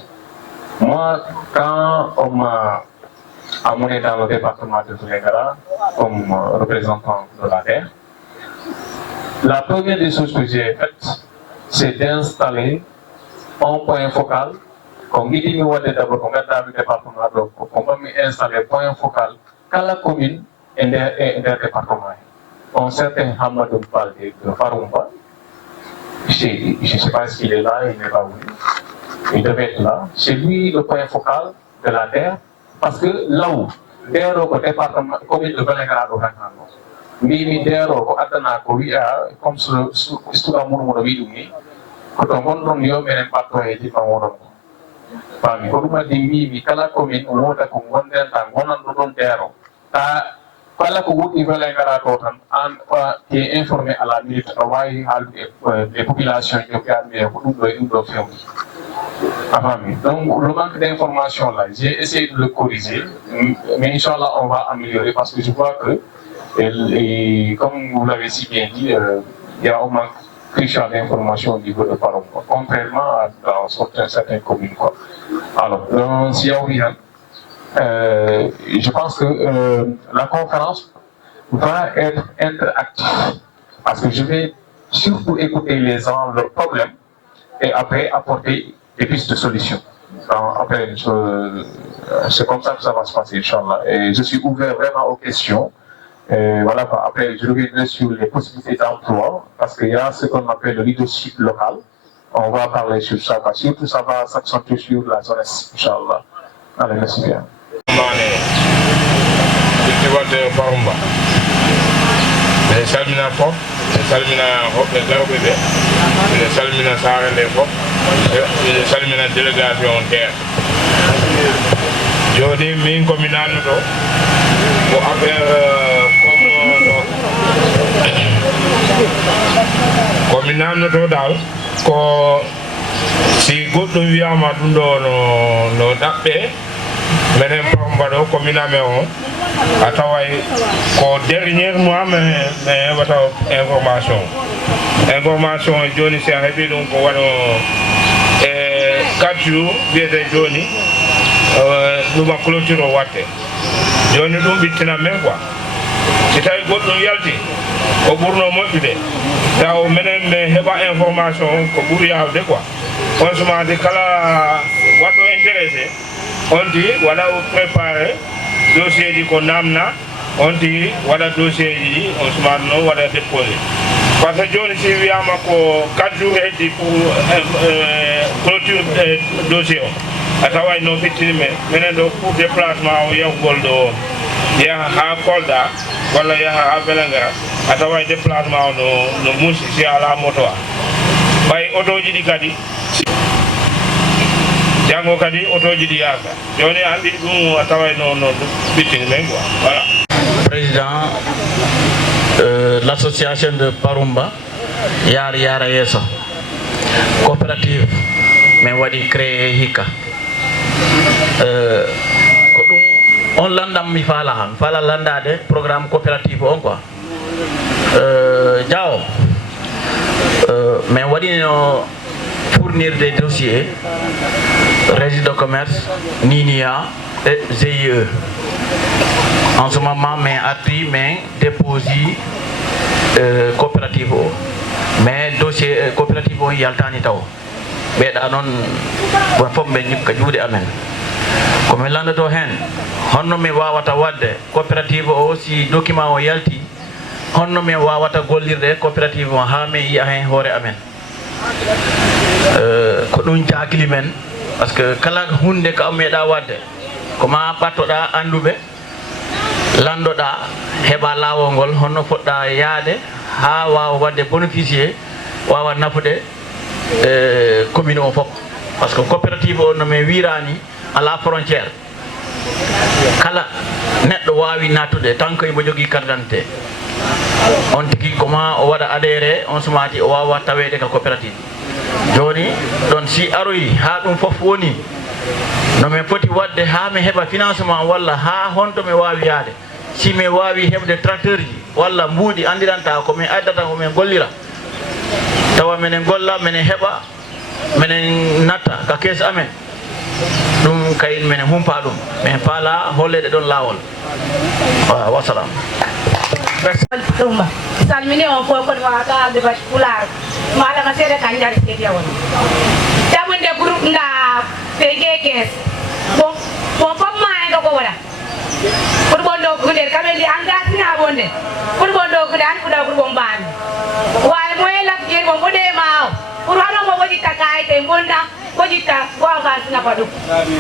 Moi, quand on m'a amené dans le département de Vélingara comme représentant de la terre, la première des choses que j'ai faites, c'est d'installer un point focal. Comme il dit, d'abord, on a dans le département, on va installer un point focal quand la commune est un département. Un certain Hamadou Balde de Farumba, je ne sais pas s'il est là, il n'est pas venu. Il devait être là. C'est lui le point focal de la terre, parce que là où, derrière le département, commune de Vélingara, Mimi dero ko adana ko wi'a comme stuga mun mo wi dum ni ko to gonɗon yo menen batto e jipa wonon ko fami ko ɗum addi mbimi kala commune woda ko gonden tan gonanɗo ɗon dero ta kala ko wuɗɗi Vélingara to tan an qui est informé à la minute a wawi haalde les populations jogiaɗe ko ɗum ɗo e ɗum ɗo fewni a fami donc le manque d'information là j'ai essayé de le corriger mais inchallah on va améliorer parce que je vois que et comme vous l'avez si bien dit, il y a un manque crucial d'informations au niveau de Paromba, contrairement à dans certaines communes. Quoi. Alors, si je pense que la conférence va être interactive, parce que je vais surtout écouter les gens, leurs problèmes, et après apporter des pistes de solutions. Après, c'est comme ça que ça va se passer, Inch'Allah. Et je suis ouvert vraiment aux questions. Voilà quoi. Après, je reviendrai sur les possibilités d'emploi, parce qu'il y a ce qu'on appelle le leadership local. On va parler sur ça, parce que surtout ça va s'accentuer sur la jeunesse, Inch'Allah. Allez, merci bien. salmina fof salmina hoɓɓe gawɓe ɓe ene salmina saare nde fof ene salmina délégation terre joni min komi nannuɗo ko affaire komi nannuɗo dal ko si goɗɗum wiyama ɗum ɗo no ɗaɓɓe menen Parumba ɗo commune amen o a taway ko dernièrement mais heɓata information joni si a heeɓi ɗum ko waɗo e 4 jours wiyete joni ɗuma clôture o watte joni ɗum ɓittina men quoi si tawi goɗɗum yalti ko ɓurno moƴƴude taw menen mi heɓa information ko ɓuuri yawde quoi on sumade kala waɗɗo intéressé on dit waɗa préparé dossier ji ko namna on dit waɗa dossier ji on sumade noon waɗa déposé par ce que joni si wiyama ko 4 jours heddi pour clôture dossier o a taway no ɓittini men minen ɗo pour déplacement o yahugol ɗo yaha ha Kolda walla yaha ha Vélingara a taway déplacement o no muusi si ala moto a ɓay auto ji ɗi kadi jango kadi otoji ɗi yaaka joni andi ɗum a taway no ɓittini men quoi voilà. Président l'association de Parumba Yara Yesso coopérative min waɗi créé hikka ko ɗum on landam mi faala landade programme coopérative on quoi Diaw min waɗino fournir des dossiers registre de commerce, NINIA et GIE. En ce moment, mais appris, mais déposé coopérative. Mais dossier coopérative, il y a le temps d'être. Mais non, on faut me dire amen. Comme l'an de Tohen, on ne me voit pas wade coopérative aussi document au yalti. On ne me voit pas golir coopérative au hame y a un hore amen. Ko ɗum jakili men parce que kala hunde ka meeɗa wadde ko ma ɓattoɗa anduɓe landoɗa heɓa lawol ngol honno poɗɗa yaade ha wawa wadde bénéficier wawa nafude commune o fof par ce que coopérative o no min wirani ala frontiére kala neɗɗo wawi nattude tant que imo jogui carte d'identité on tigui comment o waɗa adhéré on sumati o wawa tawede ka coopérative joni ɗon si aroyi ha ɗum foof woni no min foti wadde ha mi heɓa financement walla ha honto mi wawi yaade si mi wawi heɓde tracteur ji walla mbuuɗi andiranta komin addata komin gollira tawa minen golla minen heɓa minen natta ka kees amen ɗum kayin minen humpa ɗum min faala hollede ɗon lawol wassalam. Tumba salmini on fof kono wata de bas pular mala ma sede kan jari sede won tamunde groupe nda PGKS bon pom ma en ko wala pour bondo ko der kameli engagé na bonde pour bondo ko dan ko da ko bombani waye moy la gir bo de ma pour hano mo wadi takay te bonda wajita go engagé na padu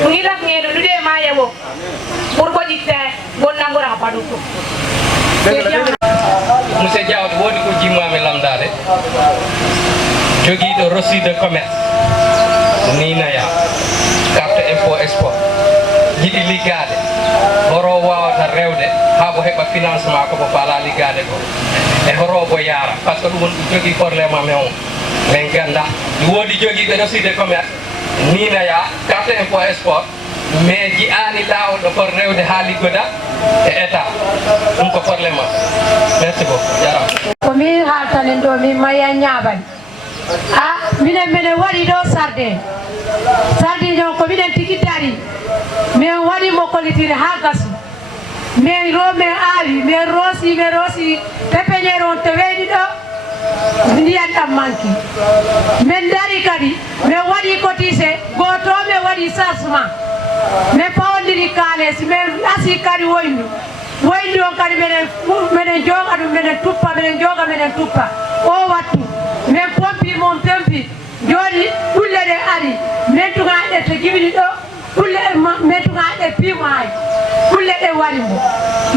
ngi la ngedo de ma yebo pour wajita bonna ngora padu ko Monsieur Diaw woni ko jimmami lamdade jogiiɗo reçu de commerce ninaya carte impôt export jiɗi liggade horo wawata rewde ha bo heɓa financement ko bo faala liggade ko e horo bo yaara par ce que ɗum jogui probléme amen o min ganda woodi jogiiɓe reçu de commerce ninaya carte impôt export mais ji'ani lawol ɗo por rewde ha liggoda e état ɗum ko probléme o merci beaucoup jarama komi haltanen ɗo min maya ñaabani minen waɗi ɗo sarde on ko minen tigi dari min waɗi mo kolitire ha gasu min aawi min roosi pépiniére on to weeɗi ɗo ndiyan ɗam manki min dari kadi min waɗi cotise goto min waɗi chargement min pawodiri kalesi min asi kadi woyndu on kadi minen joga ɗum minen tuppa o wattu min pompi mon pempi joni ɗulle ɗe ari mentugaɗe to jibini ɗo ɗulle mentugaɗe pimayi ɗulle ɗe wari mo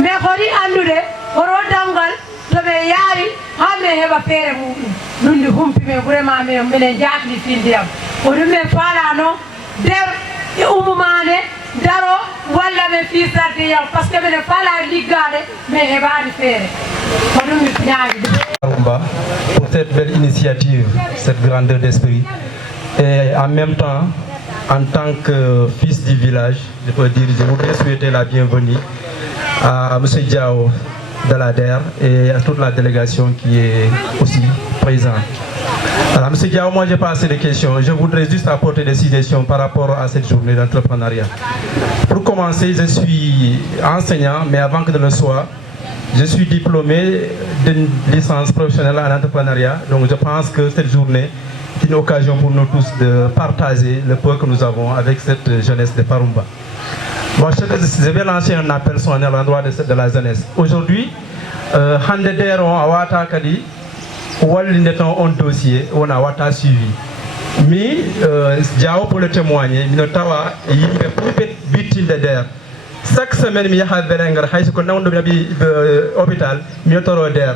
mais hori andude horo damgal to ɓe yaari ha min heɓa feere muɗum ɗum ndi humpi men vraiment minen jaakli findiyam ko ɗum min falano nder e umumane daro walla ɓe fisardiyam par ce que minen fala liggade min heɓani feere ko ɗum mi ñaawi Parumba pour cette belle initiative, cette grandeur d'esprit. Et en même temps, en tant que fils du village, je peux dire, je voudrais souhaiter la bienvenue à M. Diao de la DER et à toute la délégation qui est aussi présente. Alors, M. Diao, moi j'ai pas assez de questions. Je voudrais juste apporter des suggestions par rapport à cette journée d'entrepreneuriat. Pour commencer, je suis enseignant, mais avant que de le soit, je suis diplômé d'une licence professionnelle en entrepreneuriat, donc je pense que cette journée est une occasion pour nous tous de partager le peu que nous avons avec cette jeunesse de Parumba. Bon, je vais lancer un appel solennel à l'endroit de la jeunesse. Aujourd'hui, Hande Deron a wata kadi wallineton on dossier, on a wata suivi. Mais Diao pour le témoigner, minotawa yimbe pour victime de DER. Chaque semaine, je suis venu à l'hôpital, je suis venu DER.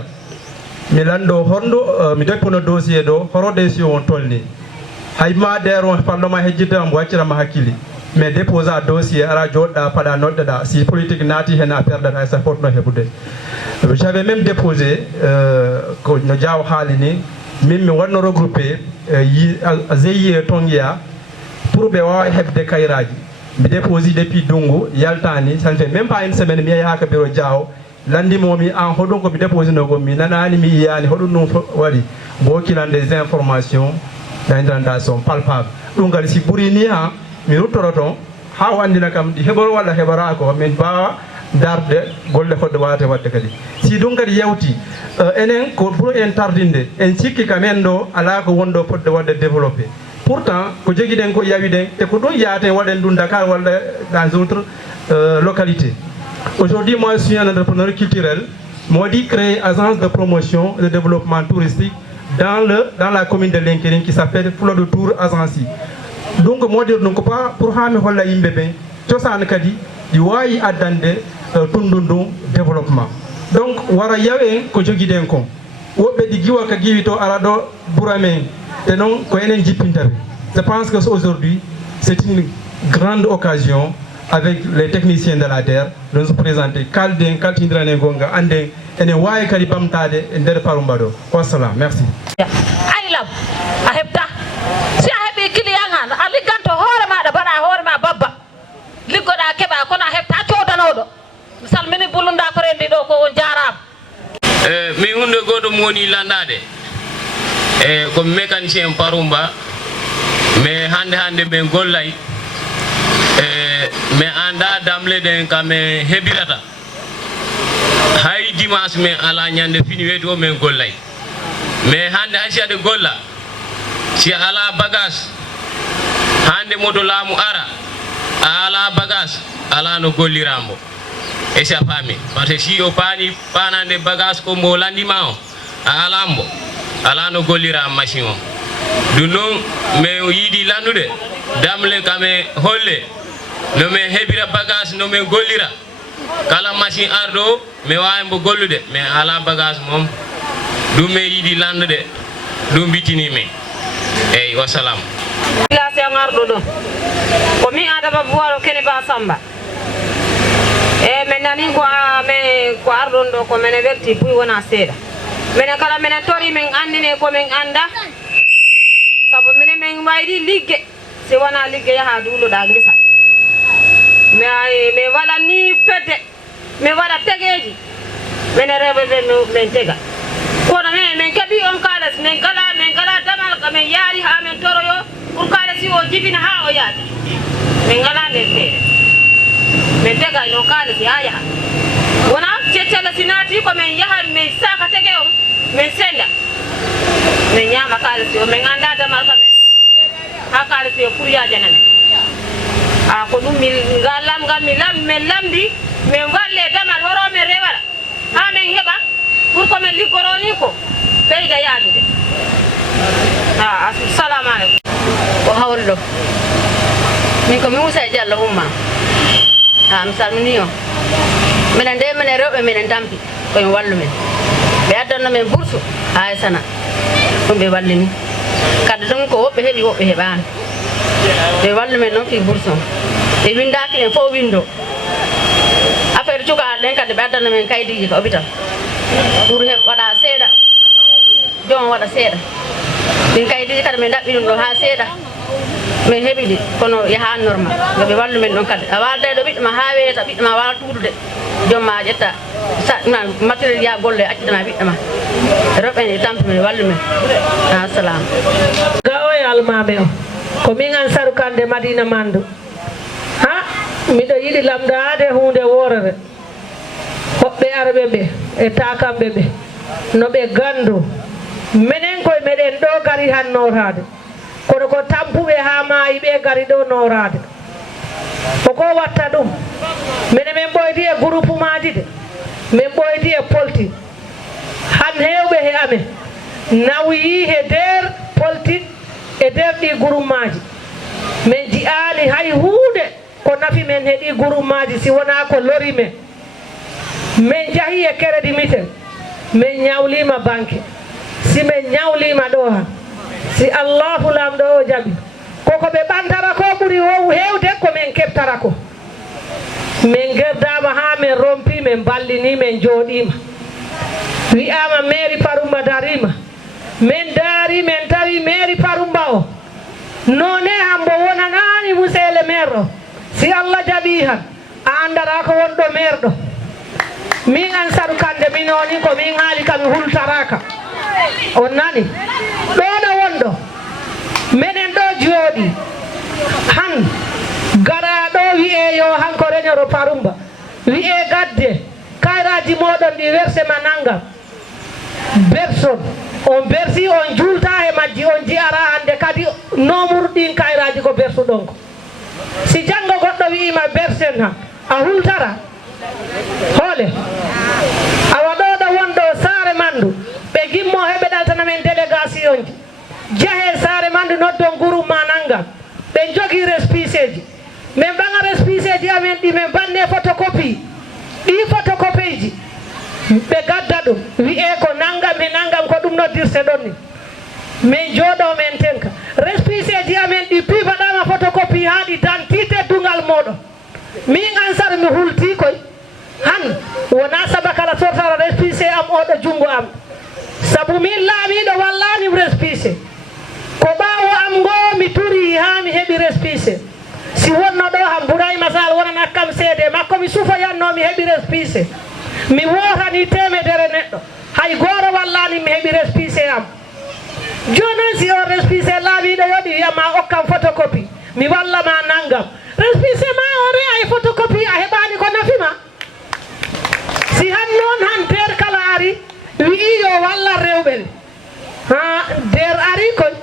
Je suis venu à dossier, je suis venu à l'hôpital. Mais déposer un dossier à la note si politique nati hen a perdu sa porte no hebude. J'avais même déposé ko no jaw halini min mi wonno regrouper ZIE Tongia pour be wa hebde kayraji. Je déposé depuis Dungu, Yaltani, ça ne fait même pas une semaine, je suis à bureau Diao. Lundi, je suis déposé dans le Nanani, je des informations d'indemnisation palpables. Donc, si vous avez dit, je suis si donc yawti enen ko pour interdinde en cikki kamendo ala ko wondo podde wadde développer. Pourtant, ko jogi den ko yawi den te ko don yaate waden dun Dakar wala dans d'autres localités. Aujourd'hui, moi je suis un entrepreneur culturel. Moi dit créer agence de promotion et de développement touristique dans la commune de Lenkerin qui s'appelle Fleur de Tour Agency. Donc moi dire donc pas pour hami holla yimbe be ciosan kadi di wayi addande tundundu développement. Donc wara yawe ko jogiden kon woɓɓe ɗi giwa ka giwi to ara ɗo ɓura men te noon ko enen jippintaɓe. Je pense que aujourd'hui c'est une grande occasion avec les techniciens de la terre de nous présenter kalden kaltindirane gonga anden ene wawi kadi bamtade e nder parumba ɗo. Wassalam, merci. aylam a heɓta si a heeɓi client han a ligganto hoore maɗa mbaɗa hoore ma babba liggoɗa keɓa kono a heɓta codanoɗo mi salmini bullunda ko rendi ɗo ko on jarama. min hunde goɗɗum woni landade ko mécanicien parumba mais hande min gollay mi anda damle ɗen kami heɓirata hay dimanche min ala ñande fini weeti o min gollay mais hande hay si aɗa golla si ala bagage hande moto laamu ara a ala bagage ala no gollirambo e si a faami par ce que si o panande bagage ko mbo landima o a alambo ala no golliram machine o ɗum noon min yiiɗi landude damle kame holle no min heɓira bagage no min gollira kala machine arɗo mi wawi mbo gollude mais ala bagage moom ɗum min yiiɗi landude ɗum bittini min eyyi wassalam. place an arɗo ɗo ko min adama buwaro kene ba samba e min nani ko arɗon ɗo ko mine welti buy wona seeɗa minen kala minen tori min andine komin anda saabu minen min wayri ligge si wona ligge yaha duuloɗa gesa mi waɗa ni fedde mi waɗa tegeji minen rewɓe ɓe min tega kono min keeɓi on kalas min gala damal ka min yaari ha min toroyo pour kalasi o jibina ha o yaadi min ngala nden feere min tega no kalasi ha yaha wona ceccele si naati ko min yaha min saka tege on min senda min ñaama kalasi o min anda damal ka min ha kalasi o pour yajanane a ko ɗum lamgal min lamdi min walle damal horo min rewala ha min heɓa pour ko min liggoroni ko ɓeyda yaadude. Assalamu aleykum ko hawri ɗo min ko mi Moussa Diallo umma mi salmini on minen nde minen rewɓe minen tampi komin wallu men ɓe addanno men bourse ha sana ɗum ɓe wallini kadi ɗum ko woɓɓe heeɓi woɓɓe heɓani ɓe wallu men noon fi bourse on ɓe windaki men fof windo affaire cukaɗo ɗen kadi ɓe addanno men kaydiji ko hôpital pour waɗa seeɗa jomum waɗa seeɗa ɗin kaydiji kadi min ɗaɓɓi ɗum ɗo ha seeɗa min heeɓi ɗi kono yaha normal yoɓe wallu men ɗon kadi a walda ɗo ɓiɗɗo ma ha weeta ɓiɗɗo ma wawa tuudude jomma ƴetta matériel ya golle accitama ɓiɗɗo ma rewɓe ne tampi men wallu men. Assalamu ga o e almaɓe o ko min Ansarou Kande Madina Mandou ha miɗo yiɗi lamdade hunde worere hoɓɓe arɓe ɓe e takamɓe ɓe no ɓe gandu minen koye meɗen ɗo gari han norade kono ko tampuɓe ha maayi ɓe gari ɗo norade koko watta ɗum minen min ɓoyti e groupe maji de min ɓoyti e politique han hewɓe he amen nawyi he nder politique e nder ɗi groupe maji min jiyani hay hunde ko nafi men he ɗi groupe maji si wona ko lori men min jahi e crédit miten min ñawlima banque si min ñawlima ɗo ha si Allahu lamɗo o jaaɓi koko ɓe ɓantara ko ɓuuri hewde ko min keɓtara ko min gerdama ha min rompi min ballini min jooɗima wiyama mairie Parumba darima min daari min tawi mairie Parumba o none hambo wonanani monsieur le maire o si Allah jaaɓi han a andara ko wonɗo maire ɗo min Ansarou Kande minoni ko min haali kami hultaraka on nani ɗoɗo wonɗo minen ɗo jooɗi han gara ɗo wiye yo hanko reñoro Parumba wiye gadde kayraji moɗon ɗi versema naggam berson on bersi on julta e majji on jiyara hande kadi nomuru ɗin kayraji ko bersuɗon ko si janggo goɗɗo wiima bersen han a hultara hoole awa ɗoɗo wonɗo Saare Mandu ɓe gimmo heɓe ɗaltana men délégation ji jahe Saare Mandu noddon groupe ma naggam ɓe jogui respice ji min ɓaga respice ji amen ɗi min banne photocopie ɗi photocopie ji ɓe gadda ɗum wi'e ko nangam e nangam ko ɗum noddirte ɗon ni min jooɗo men tenka respise ji amen ɗi piibaɗama photocopie ha ɗi danti teddungal moɗon min Ansar mi hulti koy han wona saba kala sortara respise am oɗo jungo am sabu min laamiɗo wallanim respise ko ɓaawo am ngo mi turi ha mi heɓi respise si wonno ɗo ham Bourayma Sall wonana kam seede makko mi sufoyanno mi heɓi respise mi wotani temedere neɗɗo hay goto wallani mi heɓi respise am jonon si on respise laamiɗo yoɗi wiyama okkam photocopie mi wallama nangam respise ma o re ay photocopie a heɓani ko nafima si han noon han der kala ari wi'i yo walla rewɓe ha der ari koy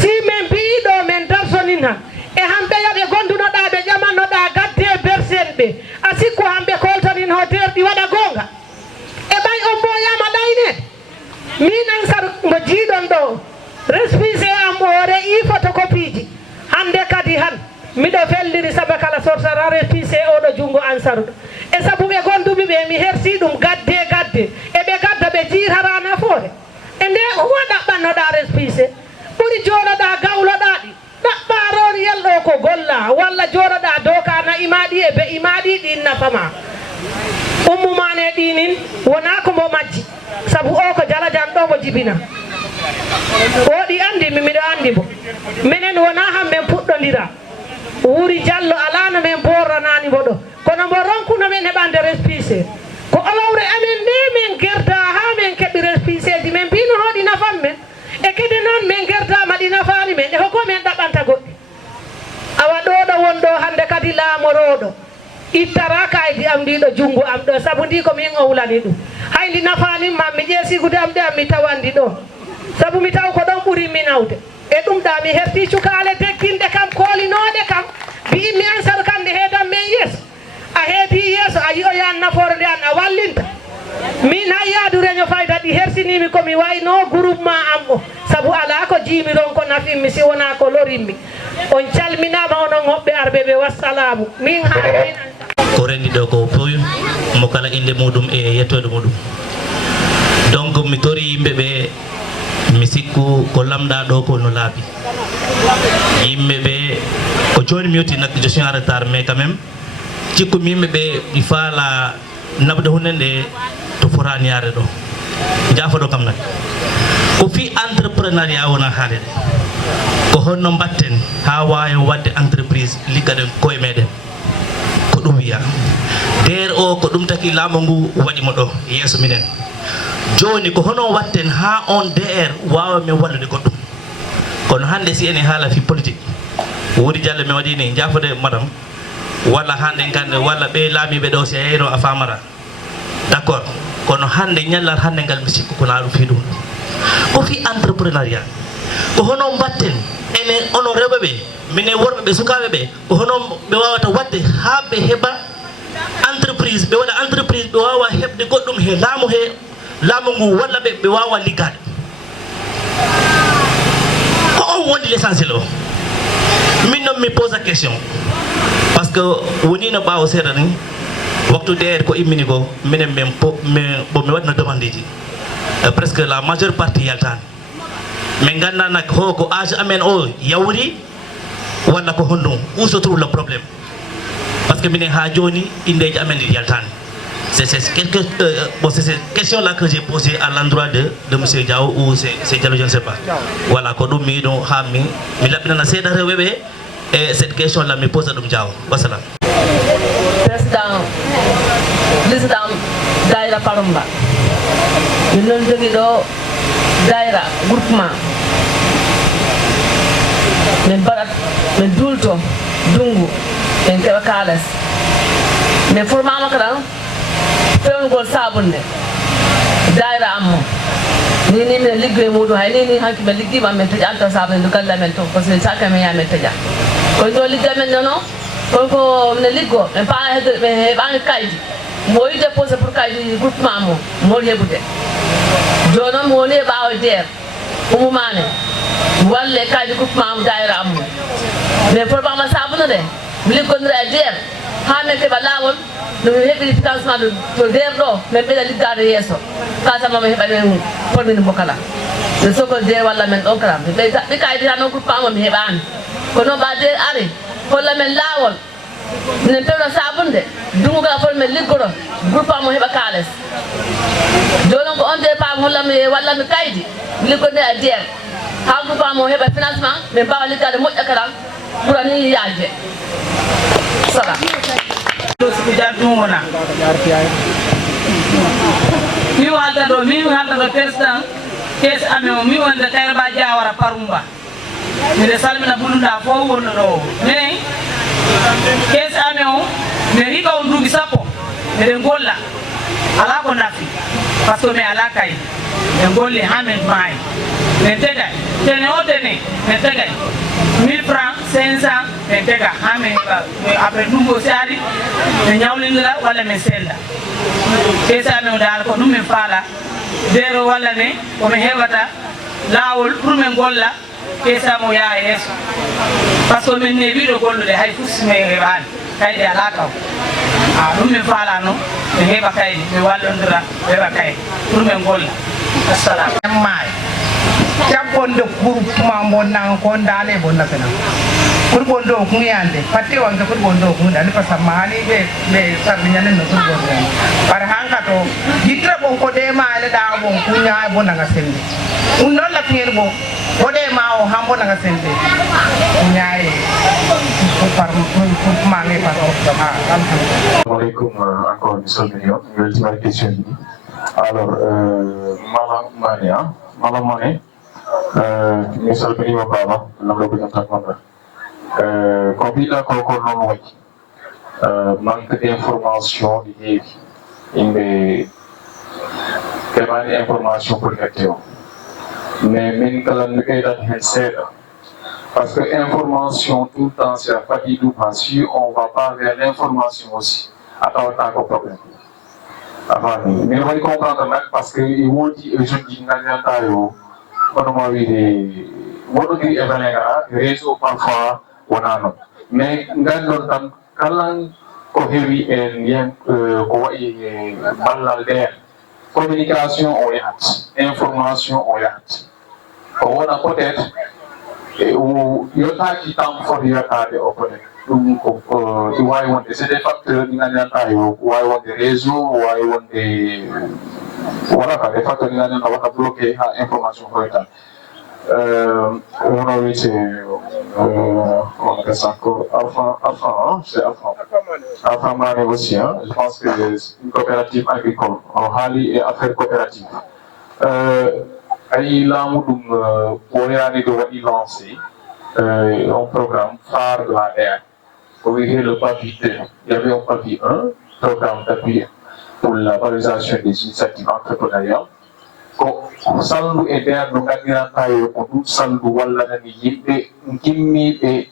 si min mbiɗo min darsonin han e hamɓe yaɓe gondunoɗa ɓe ƴamannoɗa gadde bersen ɓe a sikku hamɓe koltonin ho der ɗi waɗa gonga e ɓay on mboyama ɗaynede min Ansar mo jiiɗon ɗo respise am o re'i photocopie ji hande kadi han miɗo felliri saba kala sortara respise oɗo jungo Ansaruɗo e sabu ɓe gonduɓe ɓe mi hersi ɗum gadde eɓe gadda ɓe jiirara nafoore e nde huwa ɗaɓɓannoɗa respise ɓuri joɗoɗa gawloɗa ɗi ɗaɓɓaron yelɗo ko golla walla joɗoɗa dow ka na'imaɗi e be imaɗi ɗin nafama ummumane ɗinin wona ko mo majji sabu o ko jalajan ɗo mo jibina o ɗi andi miɗo andi bo minen wona ham men puɗɗodira wuri Diallo alano men borranani mo ɗo kono mo ronkuno men heɓande respise ko olowre amen nde min gerda ha min keɓi respise ji min mbino hoɗi nafan men e kadi noon min gerdama ɗi nafani men e hoko men ɗaɓɓanta goɗɗi awa ɗoɗo wonɗo hande kadi laamoroɗo ittara kaydi am ndiɗo jungo am ɗo saabu ndi ko min owlani ɗum hay ndi nafanimma mi ƴeesigude am ɗe am mi tawandi ɗo saabu mi taw ko ɗon ɓuuri mi nawde e ɗum ɗa mi herti cukale degginde kam kolinoɗe kam mbi'imi Ansar kande heedan men yeeso a heedi yeeso a yi'oyan nafoore nde an a wallinta min hay yaadu reño fayda ɗi hersinimi komi wayno groupement am o sabu ala ko jimiron ko nafimmi si wona ko lorinmi on calminama onon hoɓɓe arɓe ɓe wassalamu min hamin ko rendi ɗo ko fof mo kala inde muɗum e yettode muɗum donc mi tori yimɓe ɓe mi sikku ko lamɗa ɗo ko no laaɓi yimɓe ɓe ko joni mi yetti nak je suis en retard mais quand même cikkumi yimɓe ɓe ɗi faala nabde hunde nde to forani yaade ɗo jafoɗo kam nak ko fi entrepreneuriat wona haalede ko honno mbatten ha wawi wadde entreprise liggaɗen koye meɗen ko ɗum wiya nder o ko ɗum taki laamu ngu waɗimo ɗo yeeso minen joni ko hono watten ha on DR wawa min wallude goɗɗum kono hande si ene haala fi politique woodi Diallo mi waɗini jafode madame walla hande gande walla ɓe laamiɓe ɗo si a yeyno a famata d' accord kono hande ñallat hande ngal mi sikku ko laaɗum fi ɗum ko fi entrepreneuriat ko hono mbatten enen ono rewɓe ɓe minen worɓe ɓe sukaɓe ɓe ko hono ɓe wawata wadde ha ɓe heɓa entreprise ɓe waɗa entreprise ɓe wawa heɓde goɗɗum he laamu ngu walla ɓe wawa liggade ko on wondi l' essentiel o min noon mi pose a question par ce que woni no ɓaawo seeɗa ni waktu DR ko immini ko minen min mi waɗno demande ji presque la majeure partie yaltani min ganda nak ho ko âge amen o yawri walla ko honɗum où se trouve le problème par ce que minen ha joni indeji amen ɗi yaltani c'est cette question là que j'ai posé à l'endroit de monsieur Diaw ou c'est Diallo je ne sais pas voilà ko ɗum mi yiɗum ha mi laɓɓinana seeɗa rewɓe ɓe et cette question là mi pose ɗum Diaw wassalam président daïra Parumba min noon jogui ɗo daïra groupement min mbaɗat min dulto dungu min keɓa kaales min formama kadan fewnugol sabunde daïra ammo ni minen liggoye muɗum hay ni hanki min liggima min taƴa alta sabunde ndu galle amen to par ce que saka men yamin taƴa koye ɗo ligga men nono konko mine liggo min paala hedde ɓe heɓani kaydi mo yi déposé pour kaydi groupement mo mowoni heɓude joni noon mi woni e ɓaawo DER umumane walle kaydi groupement mo daïra ammo mais probléme sabuna de mi liggodira e DER ha min keeɓa laawol no mi heɓi financement to nder ɗo min ɓeɗa liggade yeeso kasa mama heɓa men pormini mbokala de soko de walla men ɗon kala ɓe kayidita noon groupement mi heɓani kono ɓa de ari holla men laawol minen pewno sabunde dungugal foti men liggoto groupement mo heɓa kaales jonon ko on de paam hollami wallami kaydi liggonde a deer ha groupement mo heɓa financement min mbawa liggade moƴƴa kalan ɓurani yaaje salam ko jardumona mi walta ɗo président caisse amen o mi wonde Kayraba Diawara Parumba miɗe salmina bulunɗa fof wonno ɗo minen caisse amen o mi riɓa on duuɓi sappo miɗen golla ala ko nafi par ce que mi ala kayit min golli ha min maayi min tegay tene o tene min tegay 1000 francs 500 min tega ha min après ɗum si ari mi ñawlindira walla min selda caisse amen o dal ko ɗum min faala zéro walla ne komi heɓata laawol pour min golla caisse amen o yaha yeeso par ce que min newiɗo gollude hay fof simi heɓani kayɗe ala kaw ɗum min faala noon mi heɓa kayɗe mi wallodira heɓa kayɗe pour min golla assalamu maayo jabbonde groupement mo nan ko ndale bonna fena pour bondo ko yande patte wonde pour bondo ko ndale par ce mani be sarbiñane no pour bondo par hanka to yitra bon ko de maale da bon ku nyaa bon nga sembe un non la ngel bon ko de ma o hambo nga sembe ku nyaay par mangé par Assalamu alaikum encore monsieur le ministre ultima question alors Malam Mané mi salminima baba lamɗo ko jontan gonɗa ko mbiɗa ko noon wayi manque d' information ɗi heewi yimɓe keɓani information pour hette o mais min kala mi ɓeydat hen seeɗa par ce que information tout le temps si a faɗi ɗum si on va pas vers l' information aussi a tawata ko probléme afani min waɗi comprendre nak par ce que i woodi jeune ji gagnanta yo honomo wiide woɗɗodiri e vénégara réseau parfois wona noon mais gandon tan kala ko heewi en yen ko wayi ballal ɗen communication o yahat information o yahat ko wona peut être yottaki tan foti yottade o peut être ɗum ko ɗi wawi wonde c'est des facteurs ɗi gandanta yo wawi wonde réseau wawi wonde voilà quoi des facteurs ɗi gandanta wona bloqué ha information hoytan wono wiyete on appelle ça encore Alpha Mané aussi je pense que une coopérative agricole on haali e affaire coopérative ayi laamu ɗum ɓoyani ɗo waɗi lancé un programme phare de la DER au milieu le PAPI 2 il y avait un PAPI 1 programme d'appui pour la valorisation des initiatives entrepreneuriales ko saldu e DER no gandiranta yo ko ɗum saldu wallanani yimɓe gimmiɓe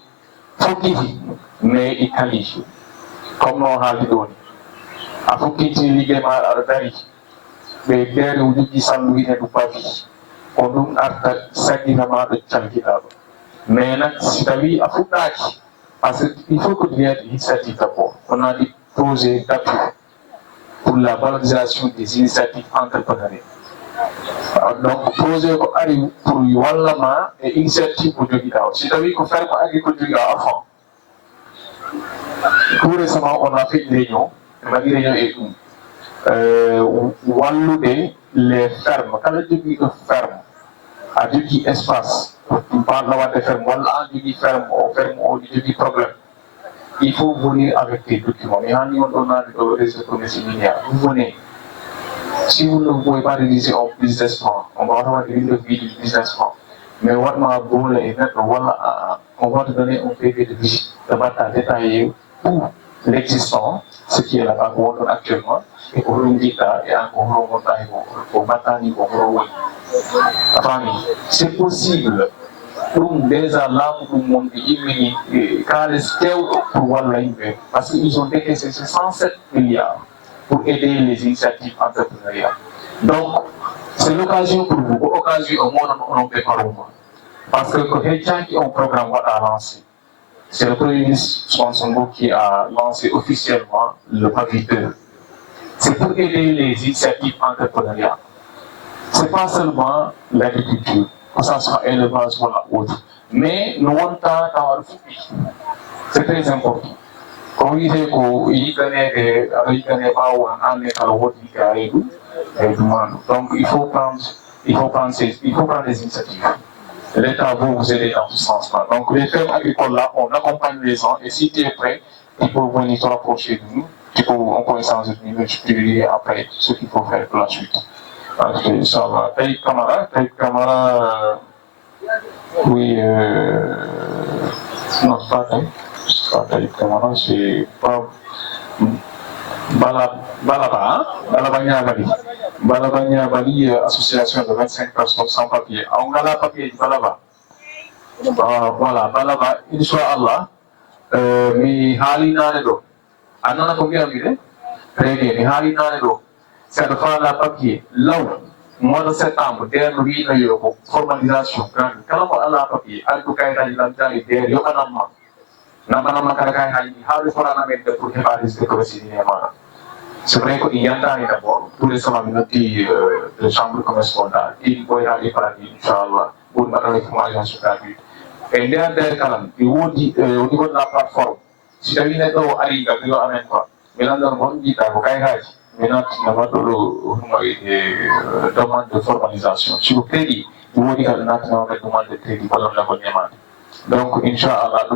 fokkiti mais i kali comme no haali ɗo ni a fokkiti liggey ma aɗa dari ɓe DER o jogui saldu ine ɗum PAPI ko ɗum arta saggina maɗo calkiɗaɗo mais nak si tawi a fuɗɗaki par ce que il faut que il y ait une initiative d'abord on a dit projet d'appui pour la valorisation des initiatives entrepreneuriales donc projet ko ari pour wallama e initiative ko joguiɗa o si tawi ko ferme agricole joguiɗa enfant tout récemment on a fait une réunion mbaɗi réunion e ɗum wallude les fermes kala joguiɗo ferme a jogui espace mbaɗɗo wadde ferme walla an jogui ferme o ɗi jogui probléme il faut venir avec des documents mi hanni on ɗo nani ɗo réseau commerce minière vous venez si vous ne pouvez pas réaliser un business plan on va avoir une vie du business plan mais watma boole e neɗɗo walla on va te donner un PV de visite de batta détaillé pour l'existant ce qui est là-bas ko wonɗon actuellement e ko horo jiɗɗa e an ko horo gonɗa e ko battani ko horo woni a faami c'est possible ɗum déjà laamu ɗum wonɓe immini kalis kewɗo pour walla yimɓe par ce que ils ont décaissé 107 milliards pour aider les initiatives entrepreneuriales donc c'est l'occasion pour vous ko occasion o moɗon onon ɓe paruma par ce que ko heccanki on programme waɗa lancé c'est le Premier ministre Ousmane Sonko qui a lancé officiellement le Pavi 2. C'est pour aider les initiatives entrepreneuriales. Ce n'est pas seulement l'agriculture, que ce soit élevage ou autre, mais nous avons dans le foot. C'est très important. Quand il dit qu'il connaît pas où on est à l'autre, donc il faut prendre des initiatives. L'État va vous aider dans ce sens-là. Donc les fermes agricoles là, on accompagne les gens et si tu es prêt, tu peux venir te rapprocher de nous, tu peux encore échanger de nous, tu peux dire après ce qu'il faut faire pour la suite. Inch'Allah. Taïb Camara, oui, non, pas Taïb Camara, c'est pas Balaba Niabali. Balaba Niabali, association de 25 personnes sans papier. On a la papier de Balaba. Voilà, Balaba, Inch'Allah, mi halina nedo. Anona combien de très bien, mi halina nedo. C'est de faire la papier. Là, mois de septembre, dernier formalisation. Quand on a la papier, en tout cas, il y a des derrière Anama. Nama Karakai, il faut la mettre pour préparer ce que c'est. C'est vrai qu'il y a d'abord, tous les communautés de chambre de commerce mondiale, il faut y aller par la ville, Inch'Allah, pour mettre l'information sur la ville. Et derrière, au niveau de la plateforme, si la ville est au Ariga, il y a un peu. Mais là, dans le monde, il y a un maintenant, demande de formalisation. Si vous créez, vous voulez que nous avons une demande de crédit pour l'accompagnement. Donc, Inch'Allah,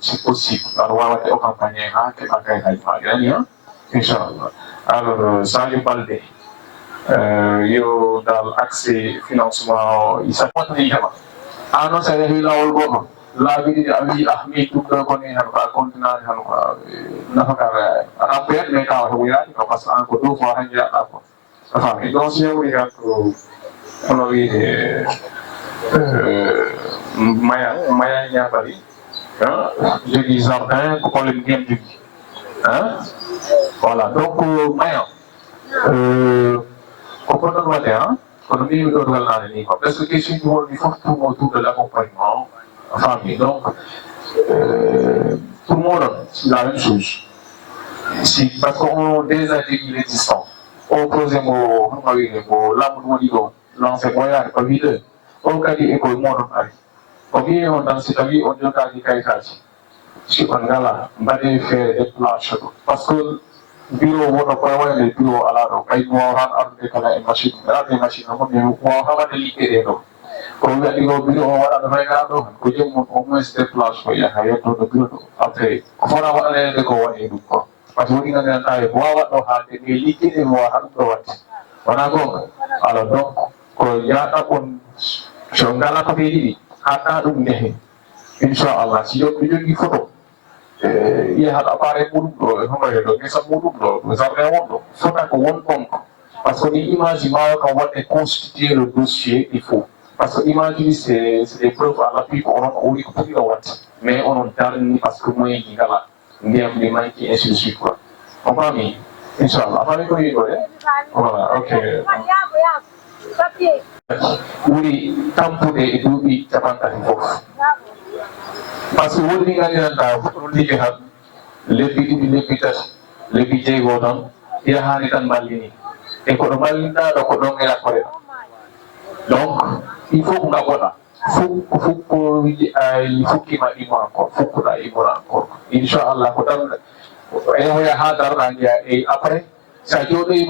c'est possible. Nous avons une campagne qui est Inch'Allah. Alors, Salim Balde, il y a l'accès financement, il s'appelle Ah non, c'est là où la vie de Ahmed, tout le monde est à continent, après, mais quand on regarde, parce qu'encore deux fois, il y a enfin, donc, si on regarde, on a vu Maya Niabali, je dis jardin, pour le bien du voilà, donc, Maya, on peut nous demander, on est au delà de l'année, parce que question il faut tout autour de l'accompagnement famille. Donc, pour moi, c'est la même chose. Si, parce qu'on a déjà dit l'existant. Au troisième mot, l'enseignement, pas vide. Au cas du école, moi, on dans cette vie, on dit qu'il si on a là, on va faire des plages. Parce que bureau, on a pas le bureau à la roue. Il y a une machine, des machines, on va déliquer. Quand on a dit au bureau, on va regarder, on va se déplacer, il y a un bureau. Après, il faut aller de quoi et du quoi. Parce que on a un bois, des liquides et moi, on a donc, alors donc, quand il y a un la papier, à Inch'Allah, si on peut une photo, il y a un appareil pour nous, parce qu'on imagine qu'on va constituer le dossier, il faut. Parce que imagine, c'est des preuves à l'appui qu'on a oublié pour le watch. Mais on a terminé parce que moi, il y a là, il y a des mains qui est sur le suite. On va mis, Inch'Allah. Voilà, ok. Oui, tant pour les douilles, ça va être parce que vous avez les budgets godon il y a un malini et qu'on malina donc il faut qu'on a il faut qu'il m'a dit encore faut qu'on a encore Inch'Allah et après ça dit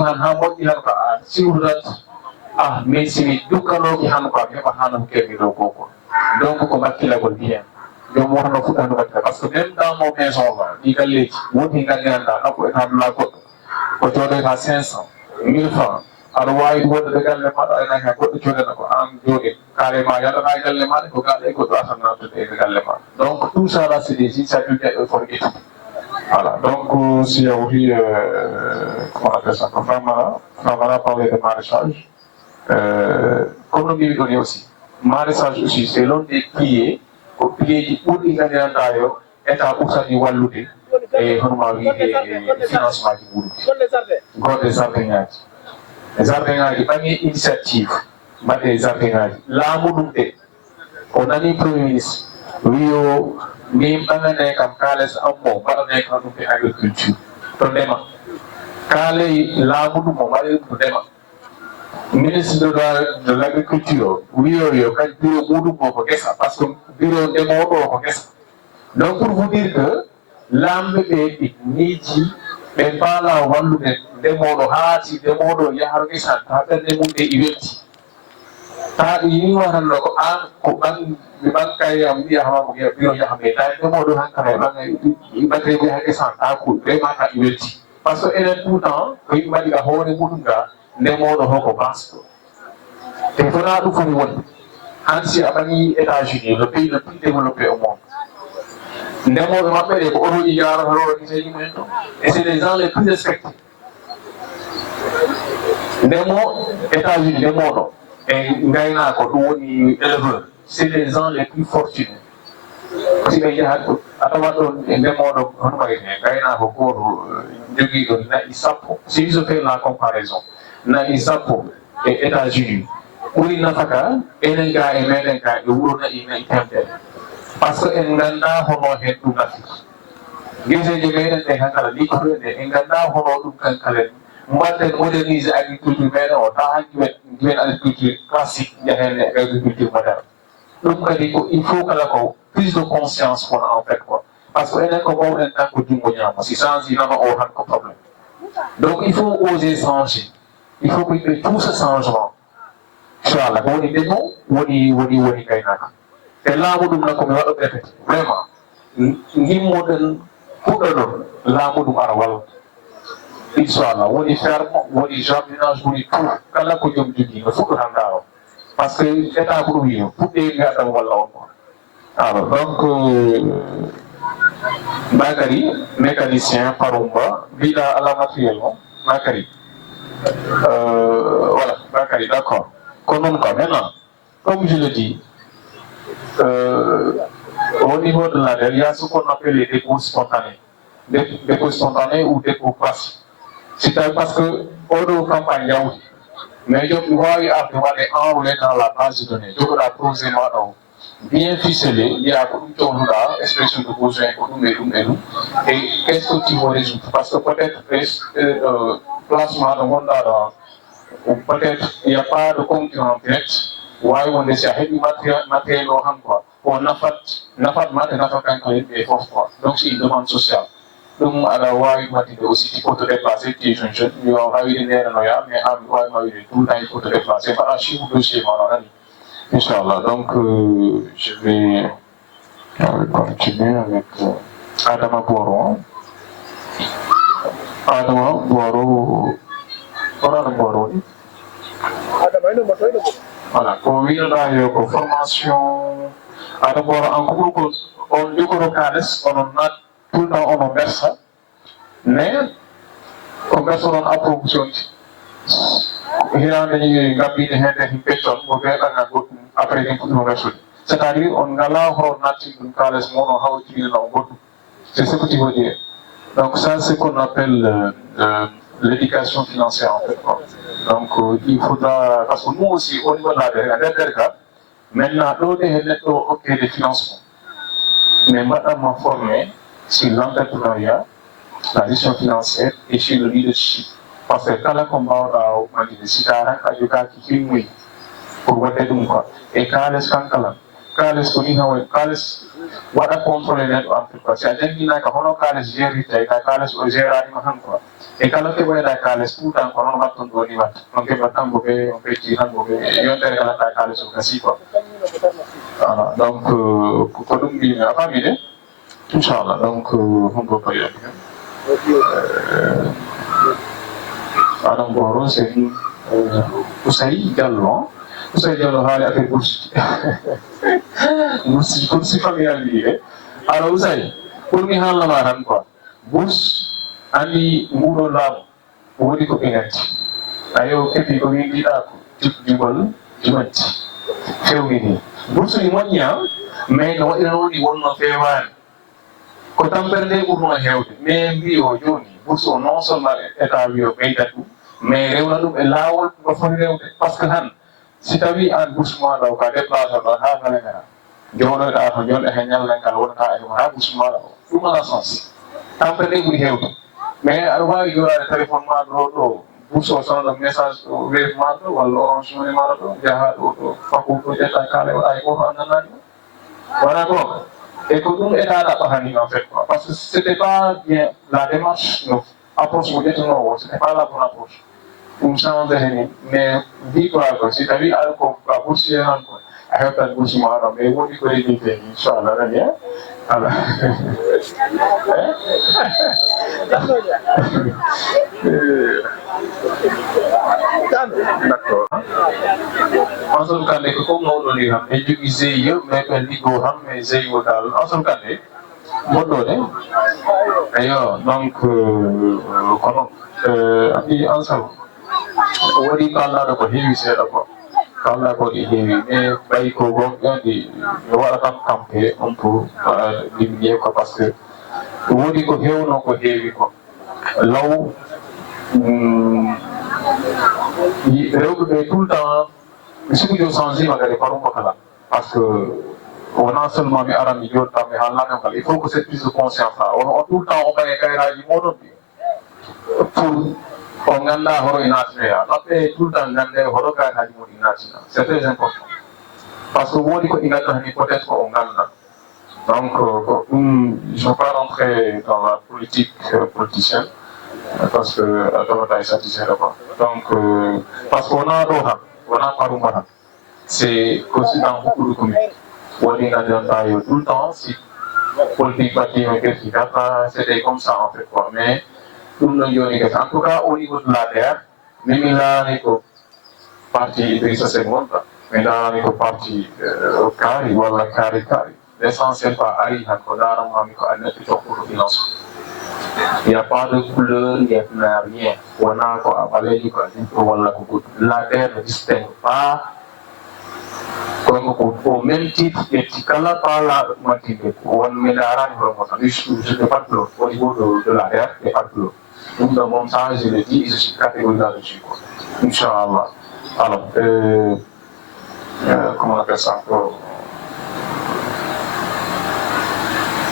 si vous ah mais si donc comment qu'il a bien parce que même dans mon maison, il y a les gens qui ont 500, 1000 francs. Alors, il faut que donc, tout ça, c'est des initiatives qu'il voilà, donc, si aujourd'hui, comment on appelle ça, Famara parlait de maraîchage, comme nous l'avons donné aussi, maraîchage aussi, c'est l'un des piliers. Au pied du pour y gagner un tailleur, état pour ça du Walloudé et le financement du Boulou. Gros des ardennages. Les ardennages, pas une initiative, mais des ardennages. Là, on a mis le Premier ministre, Rio, Mim angane kam kales ammo baɗane kam ɗum e agriculture to ndema kaale laamuɗum mo waɗi ɗum to ndema ministre de l' agriculture wiyoyo kadi bureau muɗum o ko gesa par ce que bureau ndemoɗo o ko gesa donc pour vous dire que lamɓe ɓe ɗi miiji ɓe mbaala wallude ndemoɗo haati ndemoɗo yaharo gesan ta ɓernde mum ɗe i welti ta ɗi yima tan ɗo ko an ko ɓan mi ɓankay am mbiya hama ko bureau jahamɓe ta ndemoɗo hankana e ɓanga ɓatre ɓe ha gesan ta ko vraiment ta i welti par ce que enen tout temps ko yimɓe mbaɗi a hoore muɗum ga ndemoɗo hoko basɗo te wona ɗum foti wonde han si a ɓangi États-Unis le pays le plus développé au monde ndemoɓe maɓɓe ɗe ko otoji jarata ɗo giseji mumen ɗo et c'est les gens les plus respectés ndemo États-Unis ndemoɗo e gaynako ɗum woni éleveur c'est les gens les plus fortunés si ɓe jahat ɗo a tawat ɗon e ndemoɗo hono wayte gaynako goto joguiɗo nayi sappo si je fais la comparaison nayi sappo e États-Unis ɓuri nafaka enen ga e meɗen ga e wuuro nayi temɗere par ce que en ganda hono hen ɗum nafi gueseje meɗen ɗe kankala liggotɗe ɗe en ganda hono ɗum kankalen mbaɗen moderniser agriculture meɗen o ta han jiwen agriculture classique jahen e agriculture moderne ɗum kadi ko il faut kala ko prise de conscience wona en fait quoi par ce que enen ko mawɗen tan ko jungo ñama si change nana o tan ko probléme donc il faut oser changer il faut que yimɓe tout ce changement inchallah ko woni ndemo woni gaynaka e laamu ɗum nan komi waɗo répété vraiment gimmoɗen fuɗɗo ɗon laamu ɗum ara walla inchallah woni ferme woni jardinage woni tout kala ko joom jogui no fuɗɗo tan daro par ce que état ko ɗum wiyo fuɗɗe gaɗam walla on ko alors donc Bakary mécanicien Parumba mbiɗa ala matériel o Bakary voilà Bakary d'accord ko noon quoi maintenant comme je le dis au niveau de l'ADER, il y a ce qu'on appelle les dépôts spontanés. Dépôts spontanés ou dépôts passifs. C'est-à-dire parce que, au de campagne, il y a aussi. Mais je vois enrôler dans la base de données. Je dois poser bien ficelé, il y a une expression de besoin, et qu'est-ce que tu veux résoudre? Parce que peut-être, placement de monde peut-être il n'y a pas de concurrent direct. Why on est à heavy matériel au hand quoi. On n'a pas de nafa et force quoi. Donc c'est une demande sociale. Donc à la why matériel aussi il faut te déplacer, tu es jeune, il y aura eu des nerfs noyaux, mais à why matériel tout le temps il faut te déplacer. Par archive ou dossier mon Inch'Allah. Donc je vais continuer avec Adama Boro. Adama Boro. Adama Boro. Voilà, pour venir pour formation, d'abord en groupe, on dit qu'on a tout le temps on verse ça, mais on verse on a promotion. Il y a des gabines qui personne pour faire après une promotion. C'est-à-dire on a là on a tout le temps on a utilisé dans c'est ce que tu veux dire. Donc ça c'est ce qu'on appelle l'éducation financière en fait. Donc il faudra, parce que nous aussi au niveau de la maintenant l'autre est des financements. Mais maintenant formé sur l'entrepreneuriat, la gestion financière et sur le leadership. Parce que quand la combat a dit si tu as un qui filme pour voir des quoi. Et quand les cancala, quand les communes, quand les wada contrôler net entreprise si a jangina ka hono kales gérité ka kales o gérani ma han quoi e kala ke wayda kales tout temps ko non batton do ni wat donc be tambo be on pe ci hango be yontere kala ka kales o kasi quoi voilà donc ko dum bi na famille inchallah donc on peut pas y aller Adam Boro c'est Ousseï Diallo Ousseï Diallo haali affaire bourse bourse familiale lié alors Ousseï pour mi haalama tan quoi bourse andi nguuɗo laamu woni ko ɓengati ayo keɓi ko windiɗa ko jubal jumatti fewni ni bourse ni moƴƴa mais no waɗira noon ɗi wonno fewani ko tampere nde ɓurno hewde mais mbi o joni bourse o non seulement état wi o ɓeydat ɗum mais rewna ɗum e laawol no foti rewde par ce que han si tawi an bourse maɗa o ka déplacé ɗo ha ngale ngara jono da to jonde he nyalla ngal wonata e ma busuma dum na sens tampere buri hewto mais aɗa wawi yorade téléphone ma ɗo buso sonno message wave ma ɗo walla orange money ma ɗo jaha ɗo ɗo fakku ɗo ƴetta kala waɗa e goto andannani voilà donc et que ɗum état ɗaɓɓa hani en fait quoi parce que c'était pas bien la démarche no approche mo ƴettunowo c'était pas la bonne approche ɗum change heni mais mbiɗoa ko si tawi aɗa ko a ɓursi han ko a heɓtat ɓursi ma ɗo mais woɗi ko rédité inchallah nani he voilà d'accord Ansel Kandé ko comme no ɗoni ham e jogui GIE mais ɓe liggo ham e GIE dal Ansel Kandé moɗɗone eyo donc kono andi Ansel waɗi kallaɗo ko heewi seeɗa ko kalla ko ɗi heewi mais ɓayi ko gonɗi mi waɗa tan campé on pour diminuer ko par ce que woodi ko hewno ko heewi ko law rewɓe ɓe tout le temps mi sikujo changement kadi parumba kala par ce que wona seulement mi aran mi joɗɗam mi haalnaɗo kala il faut que cette prise de conscience ha on tout le temps o ɓaye kayraji moɗon ɗi pour o ganda horo e natinoya maɓɓe tout le temps gande horo kayraji moɗi natina c'est très important par ce que woodi ko ɗi ganduɗa hani peut être ko o ganda donc je ne veux pas rentrer dans la politique politicienne parce que Atomata est satisfait là-bas. Donc, parce qu'on a Rohan, on a Parumara. C'est aussi dans beaucoup de communes. On est dans tout le temps, si politique parti c'était comme ça en fait. Quoi. Mais tout le monde en tout cas au niveau de la terre, même là, il y a parti Idrissa Seck, mais là, il y a parti Kari, voilà Kari. L'essentiel par Ari, il n'y a pas de couleur, il n'y a rien. On a quoi la terre ne distingue pas. Au même titre, et Tikala par la moitié, on met la rame, je ne pas de l'eau. Au niveau de la terre, il n'y a pas de l'eau. Donc, dans mon sens, je le dis, je suis catégorique là-dessus. Inch'Allah. Alors, comment on appelle ça encore?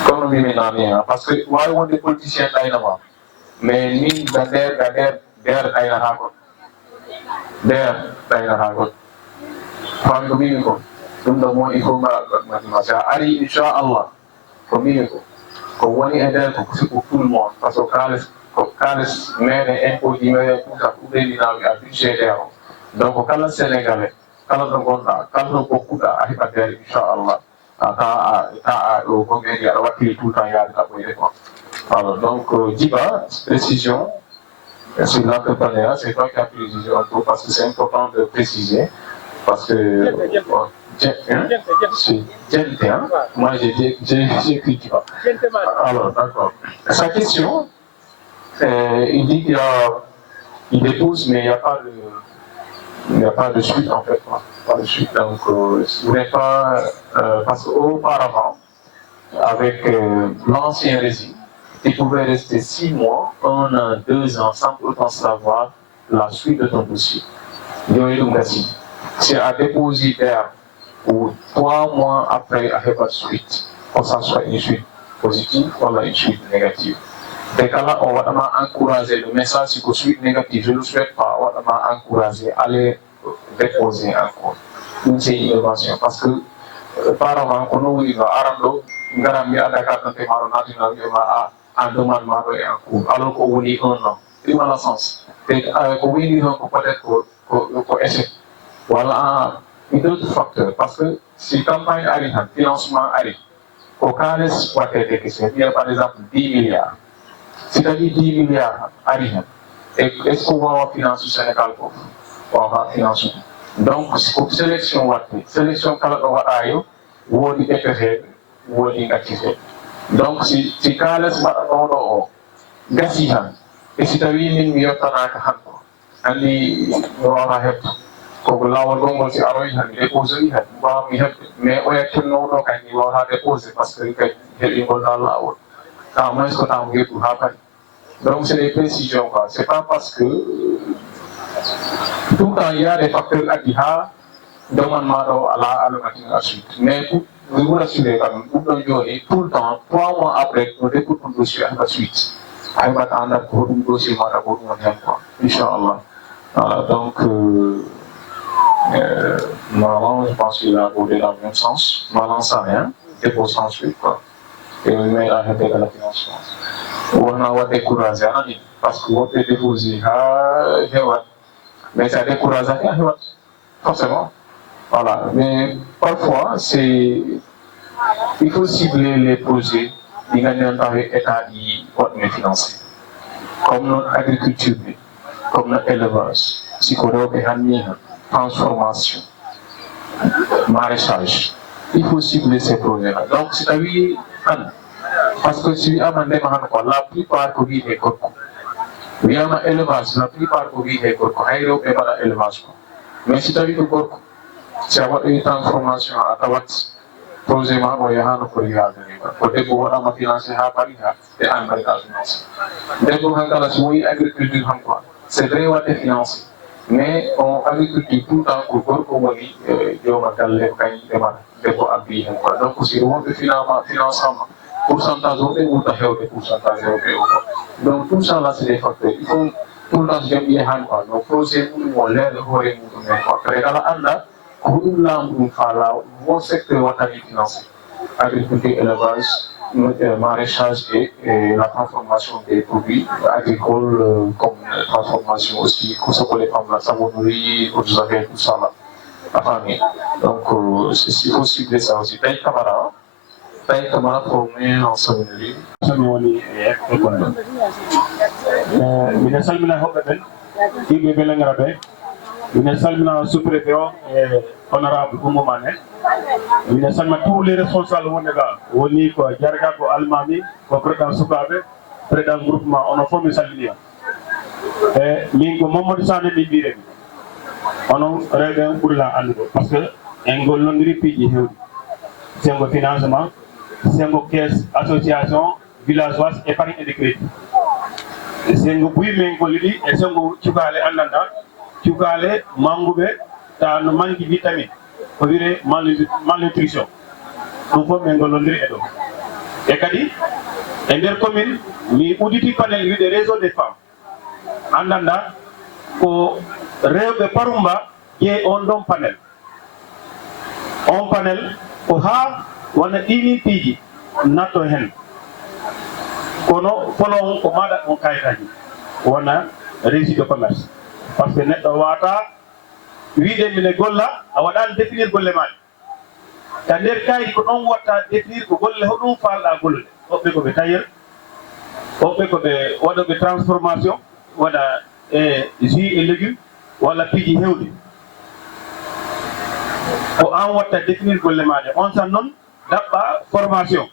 Comme nous vivons parce que moi, on est politiciens d'ailleurs, mais ni d'ailleurs, famille ko ɗum ɗo mo il faut ma sa ari inchallah ko mini ko woni e nder ko pour tout le monde par ce que kalis meɗen impôt ji meɗen tout ça ɓuɓeninaɓe a budgétaire o donc kala sénégalais kala ɗo gonɗa kala ɗo bokkuɗa a heɓa nder inchallah ta ɗo gomeɗi aɗa wakkili tout le temps yaade ɗaɓɓoyde quoi alors donc Djiba précision sur l'entrepreneuriat c'est toi qui as précisé un peu parce que c'est important de préciser parce que moi j'ai écrit Djiba. Alors d'accord. Sa question, il dit qu'il dépose mais il n'y a pas de suite en fait, pas de suite. Donc vous n'êtes pas parce qu'auparavant avec l'ancien régime, il pouvait rester 6 mois, 1 an, 2 ans sans autant savoir la suite de ton dossier. C'est à déposer ou 3 mois après à faire pas de suite, que ça soit une suite positive ou une suite négative. Dès que là, on va encourager le message sur une suite négative. Je ne le souhaite pas, on va encourager à aller déposer encore. C'est une innovation parce que apparemment, quand on dit Arando, on a Dakar quand on en demandement et en cours, alors qu'on dit 1 an. C'est dans le sens. Avec on dit peut-être qu'on essaie. Voilà un autre facteur, parce que si la campagne arrive, le financement arrive, au cas où il y a par exemple 10 milliards, c'est-à-dire 10 milliards arrivent, est-ce qu'on va financer le Sénégal? On va financer. Donc, pour sélection, sélection, ou on est ou on est activé. Donc, si le cas où il y a gassihan, et si tu as 8 millions de ko lawol gongol si aroyi tan déposé yi tan mbawmi heɓde mais o yettinnoɗo kadi mi wawata déposé par ce que kadi heɓingol dal lawol à moins ko tamo yettu ha kadi donc c'est des précisions quoi c'est pas parce que tout le temps il y a des facteurs addi ha demande maɗo ala alamatina suite mais je vous rassure quand même, tout le temps, 3 mois après, nous découvrons le dossier à la suite. Il va attendre pour un dossier, Inch'Allah. Voilà, donc, normalement, je pense qu'il a abordé dans le même sens. Normalement, ça rien, c'est pour s'ensuite, quoi. Et il met à l'arrêter la financement. On a découragé, parce que vous pouvez déposer, mais ça décourage, forcément. Voilà, mais parfois, il faut cibler les projets qui gagnent par l'État qui va financer. Comme notre agriculture, comme notre élevage, psychologue, transformation, maraîchage. Il faut cibler ces projets-là. Donc, c'est-à-dire, parce que si on a la plupart de l'élevage est corpo. Il y a un élevage, la plupart de l'élevage est corpo. Il y a un élevage. Mais si tu as vu le corpo, c'est une transformation à ta projet, il y a un projet. Pour que vous ayez financé à Paris, et à financer. Dès que vous avez l'agriculture, c'est vrai qu'on est financé. Mais en agriculture, tout le temps, pour que vous ayez donc, si vous avez financement, pourcentage ou pourcentage. Donc, tout ça, là, c'est des facteurs. Il faut tout le temps se dire, nos projets, nous, l'air, vos secteurs vont être financés. Agriculture, élevage, maraîchage et la transformation des produits agricoles, comme transformation aussi, pour les femmes, la savonnerie, pour tout ça là. La famille. Donc, il faut cibler ça aussi. Taï camarade formé en savonnerie. Mine salmina hoɓɓe ɓen yimɓe belengaraɓe mine salmina sous-préfet o e honorable Oumou Mané mine salmina tous les responsables wonde ga woni ko jarga ko almami ko président sukaɓe président groupement ono fof mi salmini on e min ko Mamadou Sané min mbiremi onon rewɓe on ɓurla andude par ce que en gollodiri piiji hewɗi sengo financement sengo caisse association villageoise épargne et de crédit sengo buy men gollidi e sengo cukale andanda cukale manguɓe ta no manque vitamine ko wiyre malnutrition ɗum fof min gollodiri e ɗo e kadi e nder commune mi udditi panel wiide réseau des femmes andanda ko rewɓe Parumba ƴee on ɗon panel ko ha wona ɗinin piiji natto hen kono folon ko maɗa on kayitaji wona régie de commerce par ce que neɗɗo wata wiide mine golla a waɗani définir golle maɗe ta nder kayit ko ɗon watta définir ko golle hoɗum falɗa gollude woɓɓe koɓe tailleur woɓɓe koɓe waɗoɓe transformation waɗa e jus et légumes walla piiji hewɗi ko an watta définir golle maɗe on tan noon ɗaɓɓa formation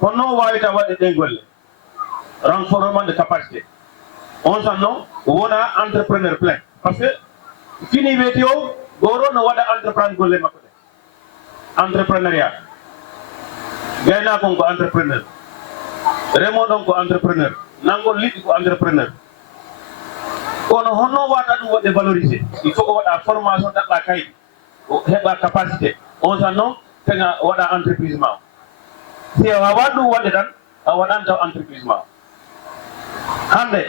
kono noon wawita waɗde ɗen golle renforcement de capacité on tan noon wona entrepreneur plein par ce que fini weeti o goro no waɗa entreprendre golle makko ɗe entrepreneuriat gaynakon ko entrepreneur remoɗon ko entrepreneur nangol liɗɗi ko entrepreneur kono honno wata ɗum waɗde valorisé il faut ko waɗa formation ɗaɓɓa kayɗi heɓa capacité on tan noon tega waɗa entreprise ma si a waɗ ɗum waɗde tan a waɗan taw entreprise ma hande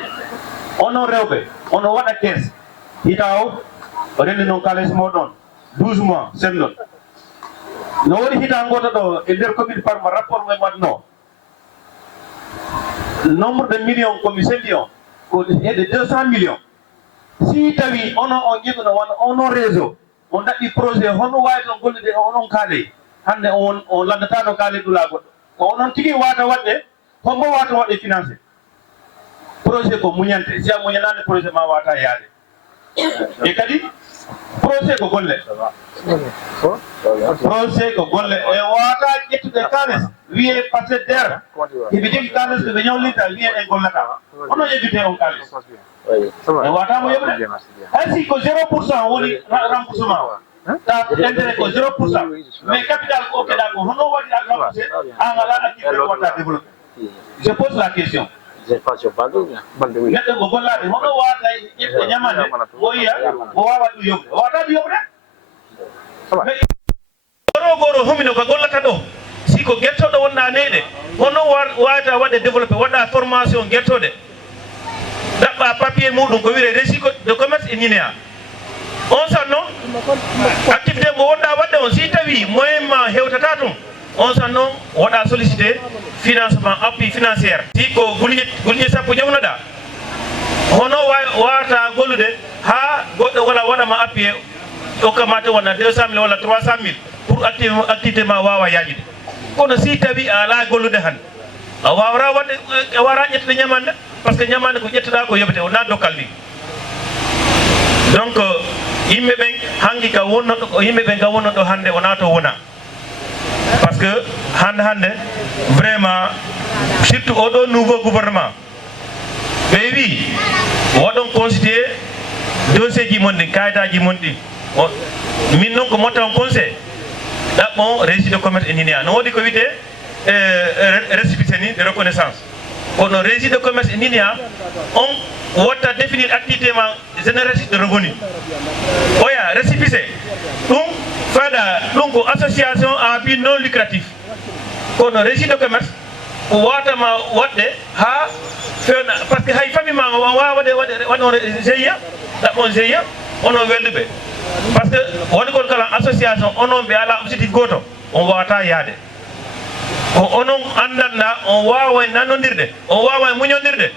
onon rewɓe ono waɗa caisse hita o rendi noon kalis moɗon 12 mois senɗon no waɗi hita goto ɗo e nder commune Parma rapport mo waɗno nombre de millions komi sendi on ko hedde 200 millions si tawi onon on jiguno wona onon réseau on daɗɗi projet hono wawi ɗon gollude onon kaale hande on landatano kaale ɗula goɗɗo ko onon tigui wata waɗde hombo wata waɗde financé projet ko muñante si a muñanade projet ma wata yaade e kadi projet ko golle e wata ƴettude kalis wiye passet der hiɓe jogui kalis ɓe ñawlinta wiye en gollata ono yebbite on kalis e watamo yeɓde haysi ko 0% woni remboursement ta intérêt ko 0%, mais capital ko keɗa ko hono waɗi a remboursé an ala activité watta développé. Je pose la question. Neɗɗo ko gollaɗe hono wata ƴetɓe ñamande o yiya o wawa ɗum yoɓde o wata ɗum yoɓde mais goro homino ko gollata ɗo siko guertoɗo wonna neyɗe hono wawata waɗe développé waɗa formation guertode ɗaɓɓa papier muɗum ko wiire régie de commerce et NINEA on san noon activité mo wonɗa waɗde on si tawi moyen ma hewtata toon on san noon waɗa sollicité financement appui financiére si ko gulƴe sappo jawnoɗa hono wawata gollude ha goɗɗo wala waɗama appuyé hokkama te wona 200 000 walla 300 000 pour activité ma wawa yaƴude kono si tawi a ala gollude hande a wawra wadde a wara ƴettude ñamande par ce que ñamande ko ƴettuɗa ko yoɓete wona dokkal ni donc yimɓe ɓen hanki ka wonnoɗo yimɓe ɓen ka wonnoɗo hande wona to wona par ce que hande vraiment surtout oɗo nouveau gouvernement ɓe wi waɗon considéré dossier ji mon ɗi kayitaji mon ɗi min noon ko motta on conseil ɗaɓɓon régie de commerce et NINEA no waɗi ko wiyete récépissé ni de reconnaissance kono régie de commerce et NINEA on watta définir activité ma génératrice de revenu oya récépissé ɗum faɗa ɗum ko association à but non lucratif kono régie de commerce ko watama waɗde ha fewna par ce que hay famille ma wawa waɗon GIE ɗaɓɓon GIE onon welduɓe par ce que woni kon kala association onon ɓe ala objectif goto on wawata yaade ko onon andanɗa on wawa nanodirde on wawa muñodirde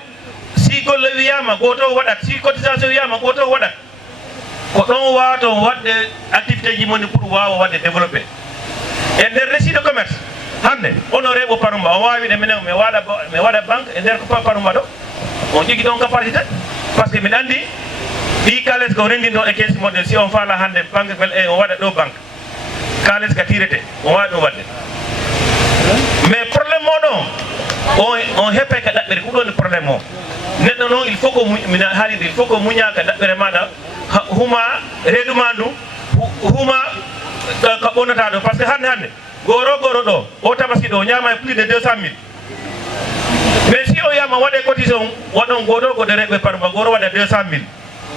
si golle wiyama goto waɗat si cotisation wiyama goto waɗat ko ɗon wawata waɗde activité ji moni pour wawa waɗde développé e nder régie de commerce hande ono reɓo parumba o wawi de minen mi waɗa banque e nder ko parumba ɗo on jogui ɗon capacité par ce que miɗa andi ɗi kales ko rendin ɗon e caisse moɗen si on faala hande banque bel e on waɗa ɗo banque kales ka tirete on wawi ɗum waɗde mais probléme moɗon on heppe ka ɗaɓɓere ko ɗon probléme o neɗɗo noon il faut que mina haalide il faut que muña ka ɗaɓɓere maɗa huma reeduma ndu huma ka ɓonnata ɗo par ce que hande goro ɗo o tabaski ɗo ñama plus de 200 000 mais si o yama waɗe cotisation waɗon goto ko de reɓe parma goro waɗa 200 000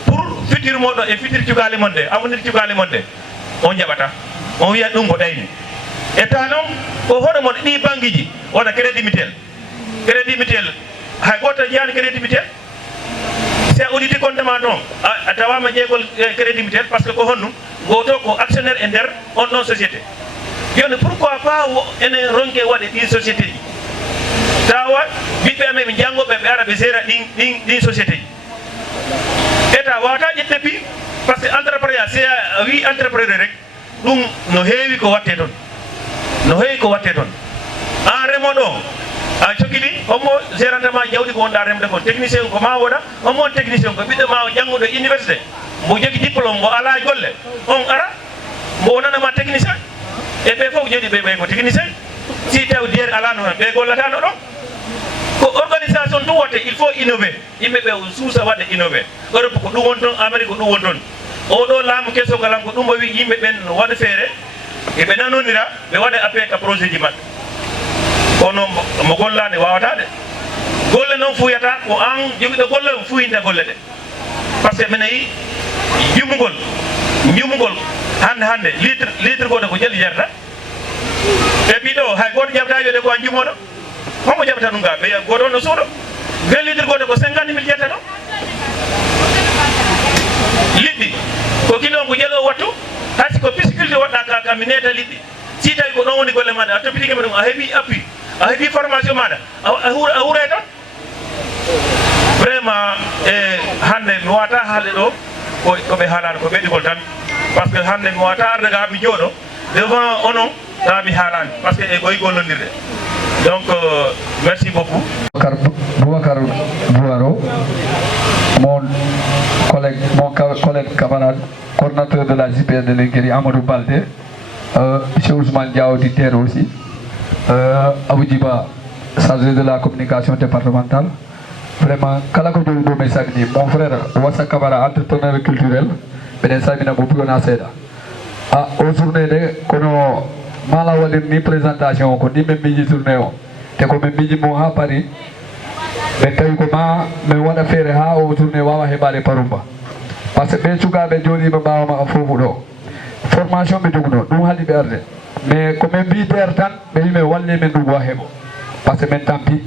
pour futur moɗon e futur cukali mon de avenir cukali mon de on jaɓata on wiya ɗum ko ɗayni état noon ko hoɗo mon ɗi banque ji waɗa crédit mutuel hay goto jeyani crédit mutuel si a auditi compte ma toon a tawama ƴeygol crédit mutuel par ce que ko honɗum goto ko actionnaire e nder on ɗon société joni pourquoi pas enen ronke waɗe ɗin société ji tawa ɓiɓɓe amen ɓe janggoɓe ɓe ara ɓe gera ɗin société ji état wawata ƴette pi par ce que entrepreneur si a wi entrepreneur rek ɗum no heewi ko watte toon an remoɗo a cohli hommo gérantema jawɗi ko wonɗa remde ko technicien ko ma woɗa hommo on technicien ko ɓiɗɗo ma jangguɗo université mbo jogui diplôme mbo ala golle on ara mbo wonanama technicien e ɓe fof jooɗi ɓe ko technicien si taw diere alano hen ɓe gollatano ɗon ko organisation ɗum watte il faut innover yimɓe ɓe suusa waɗde innover Europe ko ɗum won toon Amérique ko ɗum won toon oɗo laamu kesogalam ko ɗum o wi yimɓe ɓen waɗa feere eɓe nanodira ɓe waɗa appel ka projet ji maɓɓe kono mo gollani wawata de golle noon fuyata ko an joguiɗo golle fuyinta golle ɗe par ce que minen yi jumugol hande litre goto ko jali jarata e ɓiɗo hay goto jaɓata wiyede ko an jumoɗo homo jaɓata ɗum ga ɓe goto on no suuɗo 20 litre goto ko 50 000 jetta ɗo liɗɗi ko kilo on ko ƴelo wattu haysi ko pisciculture waɗɗa ka mi neta liɗɗi si tawi ko ɗon woni golle maɗa a toppitikema ɗum a heeɓi appui a heeɓi formation maɗa a huuray toon vraiment hande mi wawata haalde ɗo koɓe haalano ko ɓeɗigol tan par ce que hande mi wawata arde ga mi jooɗo devant onon tawa mi haalani par ce que e ɓoyi gollodirde donc merci beaucoup Boubacar Bouaro mon collègue camarade coordinateur de la JPS de l'Inguéri Amadou Baldé M. Ousmane Diao du terre aussi Aboudiba chargé de la communication départementale vraiment kala ko joni ɗo men salmini mon frère Wassa Camara entrepreneur culturel mbiɗen salmina mo biyona seeɗa o journée de kono mala waɗirni présentation o ko ni min miiji journée o te ko min miiji mo ha paari ɓe tawi ko ma min waɗa feere ha o journée wawa heɓade parumba par ce que ɓe cukaɓe jooɗima ɓawa ma fofu ɗo formation ɓe joguno ɗum haali ɓe arde mais ko men mbiter tan ɓe wi men walle men ɗum wa heɓo par ce que men tampi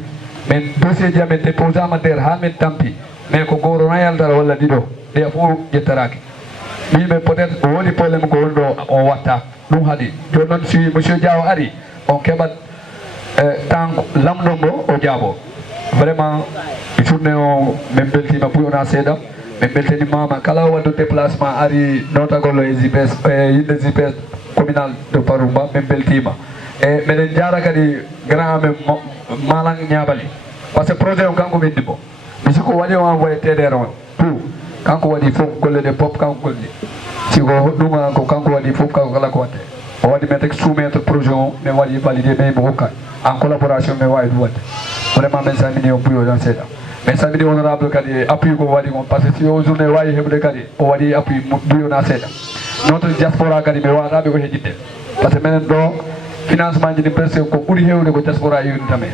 men dossier ji amen déposé ama nder ha men tampi mais ko goro nayaldara walla ɗiɗo ɗe fof ƴettaraki mbimen peut être o woni probléme ko woni ɗo on watta ɗum haaɗi joni noon si monsieur Diaw ari on keɓat temps lamɗo ngo o jaabo vraiment journée o min beltima ɓuyona seeɗa min beltanimama kala waddu déplacement ari notagol e JPS yimɓe JPS communal de Parumba min beltima e miɗen jara kadi grand amen Malang Ñabali par ce que projet o kanko winndi mo mi siko waɗi o envoyé TDR on tout kanko waɗi fof golle ɗe pop kanko golli siko ɗum ko kanko waɗi fof kanko kala ko watte o waɗi men tek soumettre projet o min waɗi validé mais mo hokka en collaboration min wawi ɗum wadde vraiment min salmini on puyo tan seeɗa min salmini honorable kadi appui ko waɗi on par ce que si o journée wawi heɓde kadi o waɗi appui buyona seeɗa notre diaspora kadi mi wawataɓe ko heƴidde par ce que minen ɗo financement ji ɗi presque ko ɓuuri hewde ko diaspora yewnuta men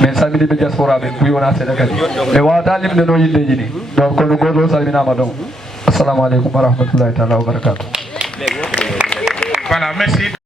min salminiɓe diaspora ɓe buyona seeɗa kadi mi wawata limde no yindeji ɗi donc kono goto o salminama ɗon assalamu aleykum wa rahmatullahi taala wa barakatuh. Voilà, merci.